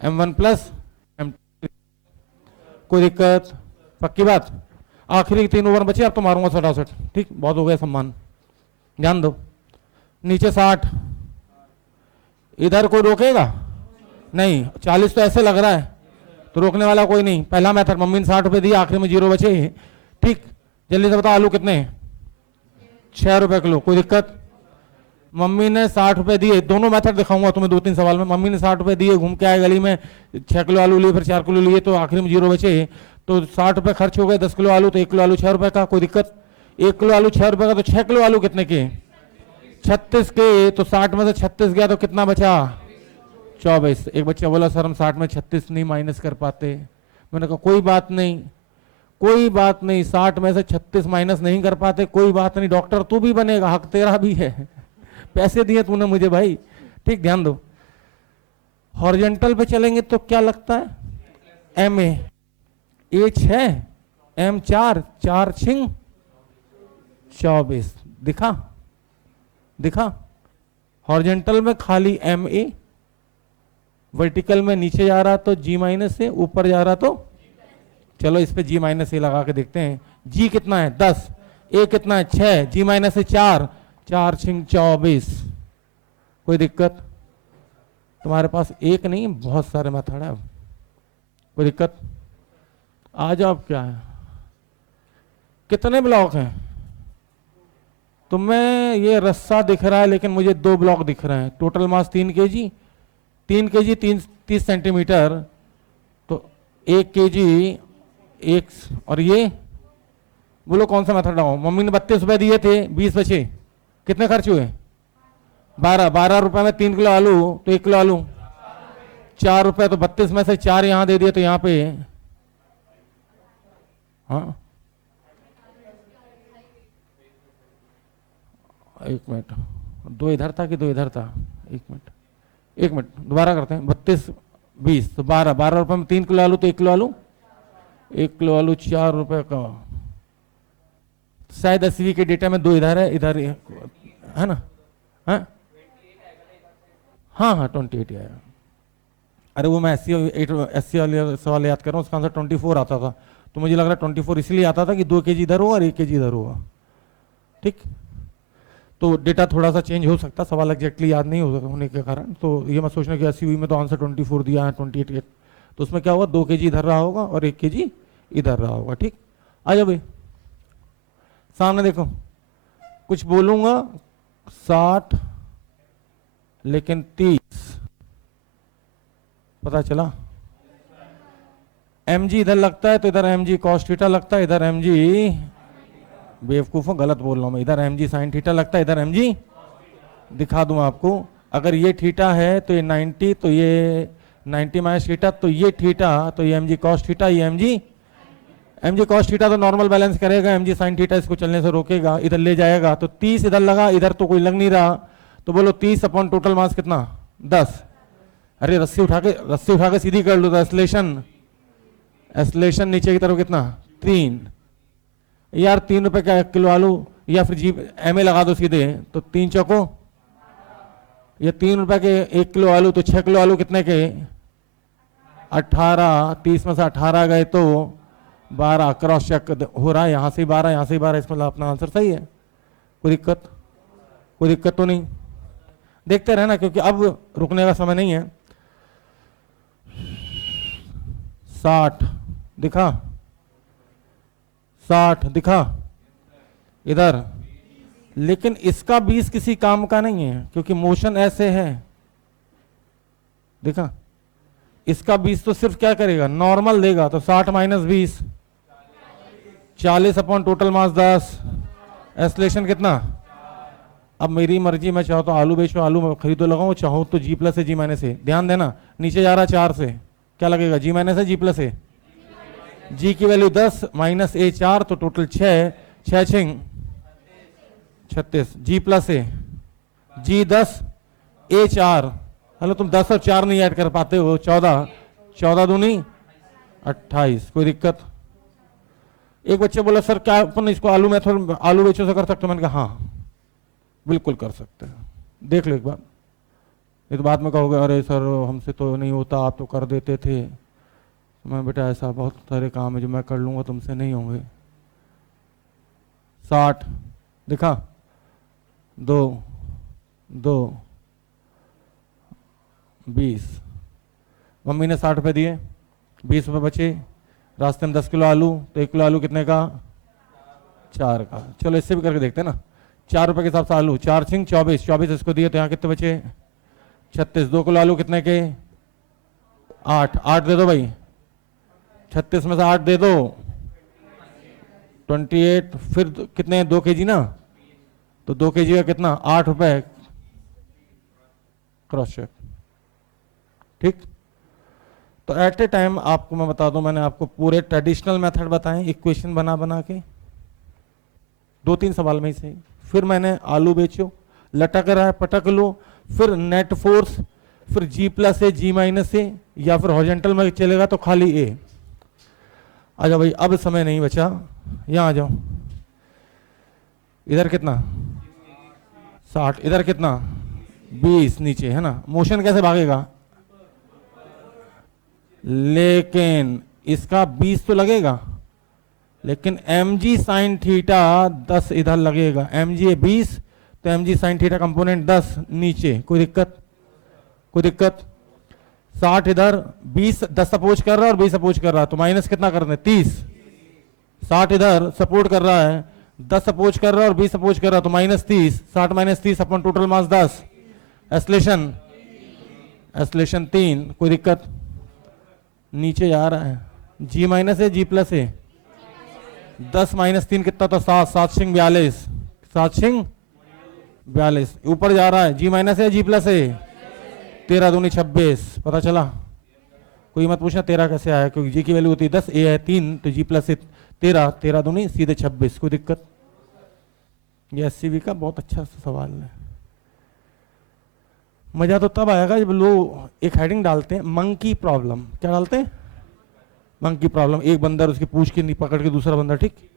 M1 plus M2, कोई दिक्कत? पक्की बात? आखिरी 3 ओवर बचे, अब तो मारूंगा 67, ठीक, बहुत हो गया सम्मान। ध्यान दो, नीचे 60, इधर कोई रोकेगा नहीं, 40 तो ऐसे लग रहा है, तो रोकने वाला कोई नहीं। पहला मेथड, मम्मी ने 60 रुपए दिए, आखिरी में 0 बचे, ठीक। जल्दी से बताओ आलू कितने? 6 रुपए किलो, कोई दिक्कत? मम्मी ने 60 रुपए दिए, दोनों मेथड दिखाऊंगा तुम्हें 2-3 सवाल में। मम्मी ने 60 रुपए दिए, घूम के आए गली में, 6 किलो आलू लिए, फिर 4 किलो लिए, तो आखिर में 0 बचे, तो 60 रुपए खर्च हो गए, 10 किलो आलू, तो 1 किलो आलू 6 रुपए का, कोई दिक्कत? 1 किलो आलू 6 रुपए का, तो 6 किलो आलू कितने के? 36 के। तो 60 में से 36 गया तो कितना बचा? 24। एक बच्चा बोला सर हम 60 में 36 नहीं माइनस कर पाते। मैंने कहा कोई बात नहीं, कोई बात नहीं, 60 में से 36 माइनस नहीं कर पाते, कोई बात नहीं, डॉक्टर तू भी बनेगा, हक तेरा भी है, पैसे दिए तूने मुझे भाई, ठीक, ध्यान दो। हॉरिजॉन्टल पे चलेंगे तो क्या लगता है? एम ए 6, एम 4, 4 छिंग 24। दिखा दिखा? हॉरिजॉन्टल में खाली एम ए, वर्टिकल में नीचे जा रहा तो जी माइनस से, ऊपर जा रहा तो, चलो इस पे जी माइनस ए लगा के देखते हैं। जी कितना है? 10, ए कितना है? 6, जी माइनस से 4, 4 छिंग 24। कोई दिक्कत? तुम्हारे पास एक नहीं बहुत सारे मेथड है, कोई दिक्कत? आ जाओ। अब क्या है, कितने ब्लॉक हैं तुम्हें? ये रस्सा दिख रहा है लेकिन मुझे 2 ब्लॉक दिख रहे हैं। Total mass 3 kg, 3 kg 30 centimetre, तो 1 kg 1, और ये बोलो कौन सा मेथड लगाऊं? मम्मी ने 32 रुपए दिए थे, 20 बचे, कितने खर्च हुए? 12 रुपए में 3 किलो आलू, तो 1 किलो आलू 4 रुपए, तो 32 में से 4 यहां दे दिए, तो यहां पे, हाँ 1 मिनट, 2 इधर था कि 2 इधर था? 1 मिनट दोबारा करते हैं। 32 20 तो 12 रुपए में 3 किलो आलू, तो 1 किलो आलू, 1 किलो आलू 4 रुपए का। शायद 80 के डेटा में 2 इधर है, इधर है ना? हाँ हाँ 28 आया। अरे वो मैं 80 वाले सवाल याद कर रहा हूँ, उसका आंसर 24 आता था, तो मुझे लग रहा है 24 इसलिए आता था कि 2 kg इधर होगा और 1 kg इधर होगा, ठीक? तो डेटा थोड़ा सा चेंज हो सकता, सवाल एग्जैक्टली याद नहीं होने के कारण। तो ये मैं सोचना कि 80 में तो आंसर 24 दिया है, 28, तो उसमें क्या होगा? 2 kg इधर रहा होगा और 1 kg इधर रहा होगा, ठीक? आ जाओ भाई सामने देखो, कुछ बोलूंगा 60 लेकिन 30, पता चला? mg इधर लगता है तो इधर mg cos थीटा लगता है, इधर mg, बेवकूफों गलत बोल रहा हूं मैं, इधर mg sin थीटा लगता है, इधर mg, दिखा दूं आपको। अगर ये थीटा है तो ये 90, तो ये 90 माइनस थीटा, तो ये थीटा, तो ये mg cos थीटा, ये mg cos थीटा तो नॉर्मल बैलेंस करेगा, mg sin थीटा इसको चलने से रोकेगा, इधर ले जाएगा, तो 30 इधर लगा, इधर तो कोई लग नहीं रहा, तो बोलो 30 अपॉन टोटल मास कितना? 10। अरे रस्सी उठा के सीधी कर लो, तो एस्लेशन नीचे की तरफ कितना? 3। यार 3 रुपए का 1 किलो आलू, या फिर जी एमए लगा दो सीधे, तो 3 चौको, ये 3 रुपए के 1 किलो आलू, तो 6 किलो आलू कितने के? 18। 30 में से 18 गए तो 12, क्रॉस चेक हो रहा है, यहां से 12, यहां से 12, इसमें अपना आंसर सही है। कोई दिक्कत? कोई दिक्कत तो नहीं? देखते रहना, क्योंकि अब रुकने का समय नहीं है। 60 दिखा? 60 दिखा इधर, लेकिन इसका 20 किसी काम का नहीं है, क्योंकि मोशन ऐसे है, देखा? इसका 20 तो सिर्फ क्या करेगा? नॉर्मल देगा, तो 60 माइनस 20, 40 अपॉन टोटल मास 10, एस्लेशन कितना? अब मेरी मर्जी, मैं चाहूँ तो आलू बेचो, आलू खरीदो लगाऊं, चाहूँ तो जी प्लस है, जी माइनस है। ध्यान देना, नीचे जा रहा 4 से, क्या लगेगा? जी माइनस है, जी प्लस है? जी की वैल्यू 10 माइनस ए 4, तो टोटल 6, 6 छिंग 36, जी प्लस है, जी 10 ए 4। हेलो, तुम 10 और 4 नहीं ऐड कर पाते हो, 14, 14 दूनी 28। कोई दिक्कत? एक बच्चे बोला सर क्या अपन इसको आलू मेथड, आलू बेचो से कर सकते हो? मैंने कहा हाँ बिल्कुल कर सकते हैं, देख लो एक बार। ये तो बाद में कहोगे अरे सर हमसे तो नहीं होता, आप तो कर देते थे। मैं बेटा ऐसा बहुत सारे काम है जो मैं कर लूंगा, तुमसे नहीं होंगे। 60 दिखा? 2 2 20। मम्मी ने 60 रुपए दिए, 20 रुपए बचे, रास्ते में 10 किलो आलू, तो 1 किलो आलू कितने का? 4 का। चलो इससे भी करके देखते हैं ना। ₹4 के हिसाब से आलू, 4 छिंग 24, 24 इसको दिए तो यहाँ कितने बचे? 36। 2 किलो आलू कितने के? 8, 8 दे दो भाई, 36 में से 8 दे दो, 28। फिर कितने? 2 kg ना, तो 2 kg का कितना? ₹8। Cross check. ठीक, तो एट ए टाइम आपको मैं बता दूं, मैंने आपको पूरे ट्रेडिशनल मेथड बताएं इक्वेशन बना बना के, 2-3 सवाल में ही सही। फिर मैंने आलू बेचो, लटक रहा है पटक लो, फिर नेट फोर्स, फिर G+A G-A, या फिर हॉरिजॉन्टल में चलेगा तो खाली A। आ जाओ भाई, अब समय नहीं बचा, यहां आ जाओ। इधर कितना? 60, इधर कितना? 20 नीचे है ना। मोशन कैसे भागेगा? लेकिन इसका 20 तो लगेगा, लेकिन mg sin थीटा 10 इधर लगेगा। mg है 20, तो mg sin थीटा कंपोनेंट 10 नीचे। कोई दिक्कत? कोई दिक्कत? 60 इधर, 20 10 अपोज कर रहा है और 20 अपोज कर रहा है, तो माइनस कितना करना है? 30। 60 इधर सपोर्ट कर रहा है, 10 अपोज कर रहा है और 20 अपोज कर रहा है, तो -30। 60 - 30 अपन टोटल मास 10। एस्लेशन 3। कोई दिक्कत? नीचे जा रहा है। G- है G+A, 10 - 3 कितना था? 7, 7 छिंग 42, 7 छिंग 42। ऊपर जा रहा है। G- है G+A, 13 दूनी 26। पता चला? कोई मत पूछना 13 कैसे आया, क्योंकि G की वैल्यू होती है 10, A है 3, तो G+A 13, 13 दूनी सीधे 26। कोई दिक्कत? ये SCV का बहुत अच्छा सवाल है। मजा तो तब आएगा जब लोग एक हेडिंग डालते हैं, मंकी प्रॉब्लम। क्या डालते हैं? Monkey problem. एक बंदर उसकी पूछ के नहीं पकड़ के दूसरा बंदर, ठीक,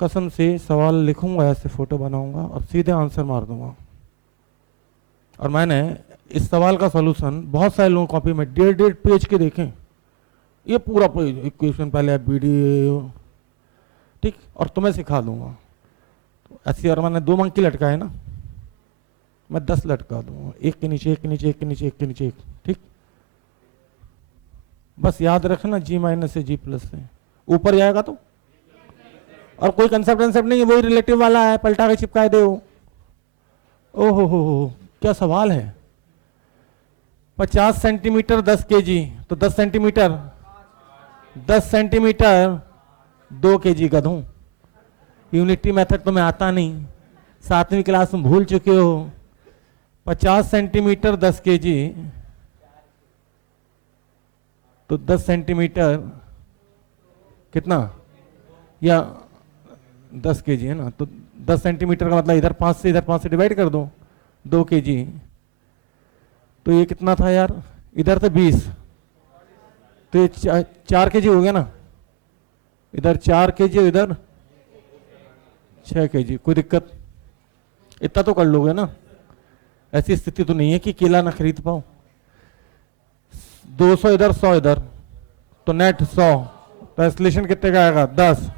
कसम से सवाल लिखूंगा, ऐसे फोटो बनाऊंगा और सीधे आंसर मार दूंगा। और मैंने इस सवाल का सॉल्यूशन बहुत सारे लोगों कॉपी में 1.5 पेज के देखें, ये पूरा पेज इक्वेशन पहले वीडियो, ठीक, और तुम्हें सिखा दूंगा। तो ऐसी, और मैंने 2 मंकी लटकाए ना, मैं 10 लटका दूंगा, एक के नीचे एक के नीचे एक के नीचे एक के नीचे एक, ठीक। बस याद रखना G- से G+A ऊपर जाएगा तो, और कोई कंसेप्ट नहीं है, वही रिलेटिव वाला है, पलटा के चिपकाए दे। ओहो हो, क्या सवाल है। 50 सेंटीमीटर 10 kg, तो 10 सेंटीमीटर 2 kg का दूं। यूनिटी मेथड तो मैं आता नहीं, 7वीं क्लास में भूल चुके हो। 50 सेंटीमीटर 10 kg, तो 10 सेंटीमीटर कितना, या 10 kg है ना, तो 10 सेंटीमीटर का मतलब इधर 5 से डिवाइड कर दो, 2 kg, तो ये कितना था यार, इधर तो 20, तो ये 4 kg हो गया ना, इधर 4 kg इधर 6 kg। कोई दिक्कत? इतना तो कर लोगे ना। ऐसी स्थिति तो नहीं है कि केला ना खरीद पाओ। 200 इधर 100 इधर, तो नेट 100, तो एस्लेशन कितने का आएगा? 10।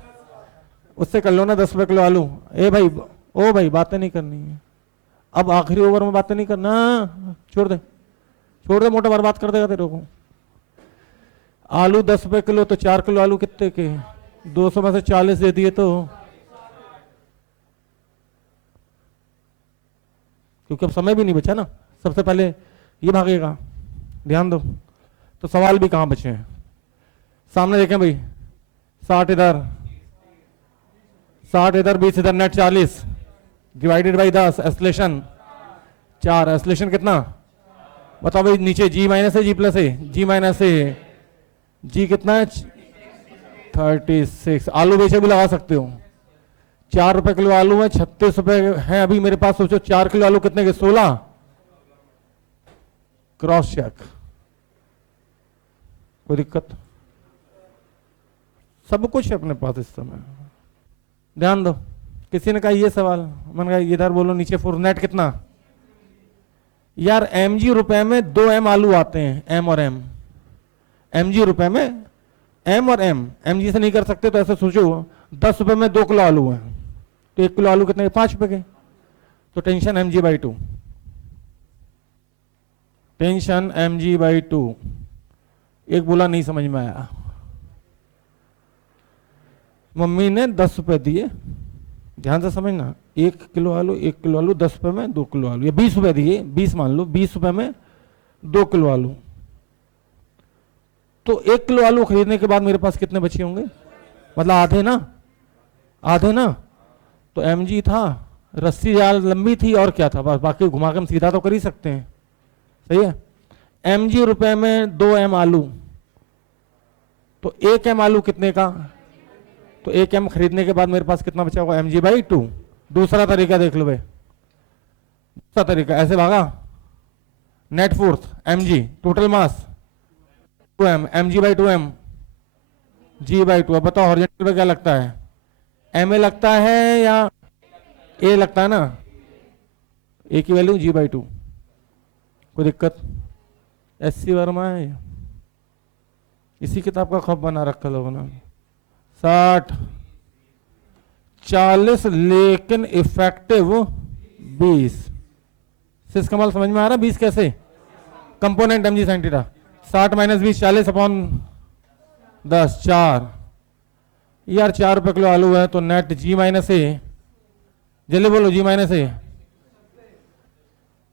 उससे कर लो ना 10 रुपए किलो आलू। ए भाई, ओ भाई, बातें नहीं करनी है अब, आखिरी ओवर में बातें नहीं करना, छोड़ दे मोटा बर्बाद कर देगा तेरे को। आलू 10 रुपए किलो, तो 4 किलो आलू कितने के? 200 में से 40 दे दिए, तो क्योंकि अब समय भी नहीं बचा ना, सबसे पहले ये भागेगा, ध्यान दो। तो सवाल भी कहां बचे हैं, सामने देखें भाई। 60 इधर 20 इधर, नेट 40 डिवाइडेड बाई 10, एस्लेशन 4। एस्लेशन कितना बताओ भाई? नीचे G- है G+A, G- G कितना है? 36। आलू बेचे भी लगा सकते हो। 4 रुपए किलो आलू है, 36 रुपए है अभी मेरे पास। सोचो 4 किलो आलू कितने के? 16। Cross check. कोई दिक्कत? सब कुछ है अपने पास इस समय। ध्यान दो, किसी ने कहा ये सवाल, मैंने कहा इधर बोलो नीचे फोर, नेट कितना यार? mg रुपए में 2 m आलू आते हैं, m और m। mg रुपए में m और m, mg से नहीं कर सकते तो ऐसे सोचो 10 रुपए में 2 किलो आलू है, तो 1 किलो आलू कितने? 5 रुपए के। तो टेंशन mg/2, टेंशन mg/2। एक बोला नहीं समझ में आया। मम्मी ने 10 रुपए दिए, ध्यान से समझना, 1 किलो आलू 10 रुपए में 2 किलो आलू, या 20 रुपए दिए, 20 मान लो, 20 रुपए में 2 किलो आलू। तो 1 किलो आलू खरीदने के बाद मेरे पास कितने बचे होंगे? मतलब आधे ना, आधे ना। तो mg था, रस्सी जाल लंबी थी और क्या था, बस बाकी घुमा के हम सीधा तो कर ही सकते हैं, सही है। mg रुपए में 2m आलू, तो 1m आलू कितने का? तो 1m खरीदने के बाद मेरे पास कितना बचा होगा? mg/2। दूसरा तरीका देख लो भाई, दूसरा तरीका ऐसे भागा, net force mg, total mass 2m, mg/2m, g/2। अब बताओ हॉरिजॉन्टल पे क्या लगता है? ma लगता है या a लगता है ना? a की वैल्यू g/2। कोई दिक्कत? SC वर्मा है, इसी किताब का खप बना रखा लोगों ने। 60 40 लेकिन इफेक्टिव 20। सिस कमाल समझ में आ रहा? 20 कैसे? Component mg sin theta, 60 - 20 40 upon 10 4। यार 4 रुपए किलो आलू है तो नेट g - a, जल्दी बोलो g - a,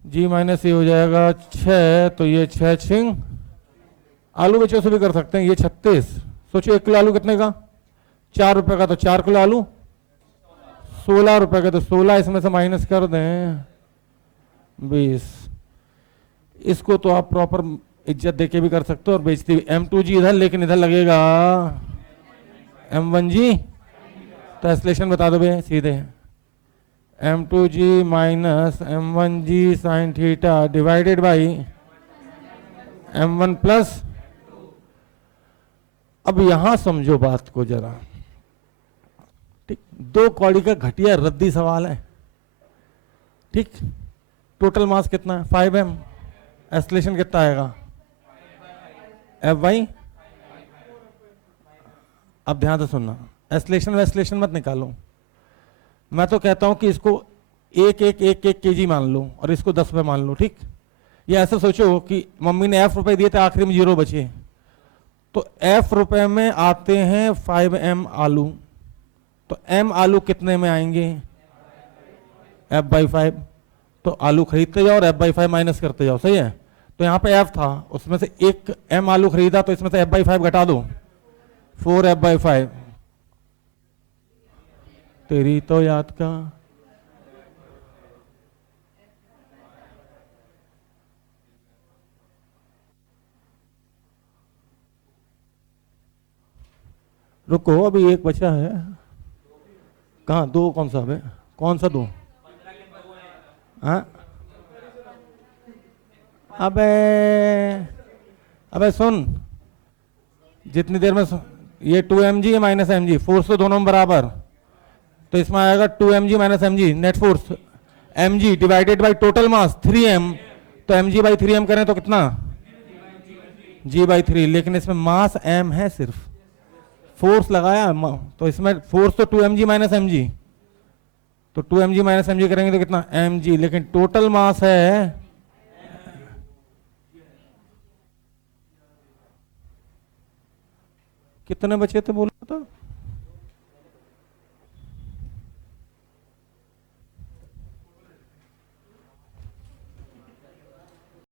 g - a हो जाएगा 6। तो ये 6 छिंग आलू बेचो से भी कर सकते हैं, ये 36। सोचो 1 किलो आलू कितने का? 4 रुपए का, तो 4 किलो आलू 16 रुपए का, तो 16 इसमें से माइनस कर दें 20। इसको तो आप प्रॉपर इज्जत देके भी कर सकते हो और बेचती m2g इधर, लेकिन इधर लगेगा m1g। तो एस्लेशन बता दो भैया सीधे, m2g minus m1g sine theta divided by m1 plus. अब यहां समझो बात को जरा, ठीक। 2 कौड़ी का घटिया रद्दी सवाल है, ठीक। टोटल मास कितना है? 5m। एस्लेशन कितना आएगा? Fy। अब ध्यान से सुनना, एस्लेशन मत निकालो। मैं तो कहता हूं कि इसको 1 kg मान लो और इसको 10 रुपए मान लो, ठीक। ये ऐसे सोचो कि मम्मी ने f रुपए दिए थे, आखिरी में 0 बचे, तो f रुपए में आते हैं 5m आलू, तो m आलू कितने में आएंगे? f/5। तो आलू खरीदते जाओ और f/5 माइनस करते जाओ, सही है। तो यहाँ पे f था, उसमें से 1 m आलू खरीदा, तो इसमें से f/5 घटा दो, 4f/5। तेरी तो याद का। रुको अभी एक बचा है। कहाँ? 2 कौन सा है? कौन सा 2? हाँ अबे सुन, जितनी देर में ये 2mg है माइनस mg, फोर्स तो दोनों में बराबर, तो इसमें आएगा 2mg minus mg, net force mg divided by total mass 3m। तो mg/3m करें तो कितना? g/3। लेकिन इसमें मास m है, सिर्फ फोर्स लगाया तो इसमें फोर्स तो 2mg माइनस mg, तो 2mg माइनस mg करेंगे तो कितना? mg। लेकिन टोटल मास है, कितने बचे थे बोलो तो?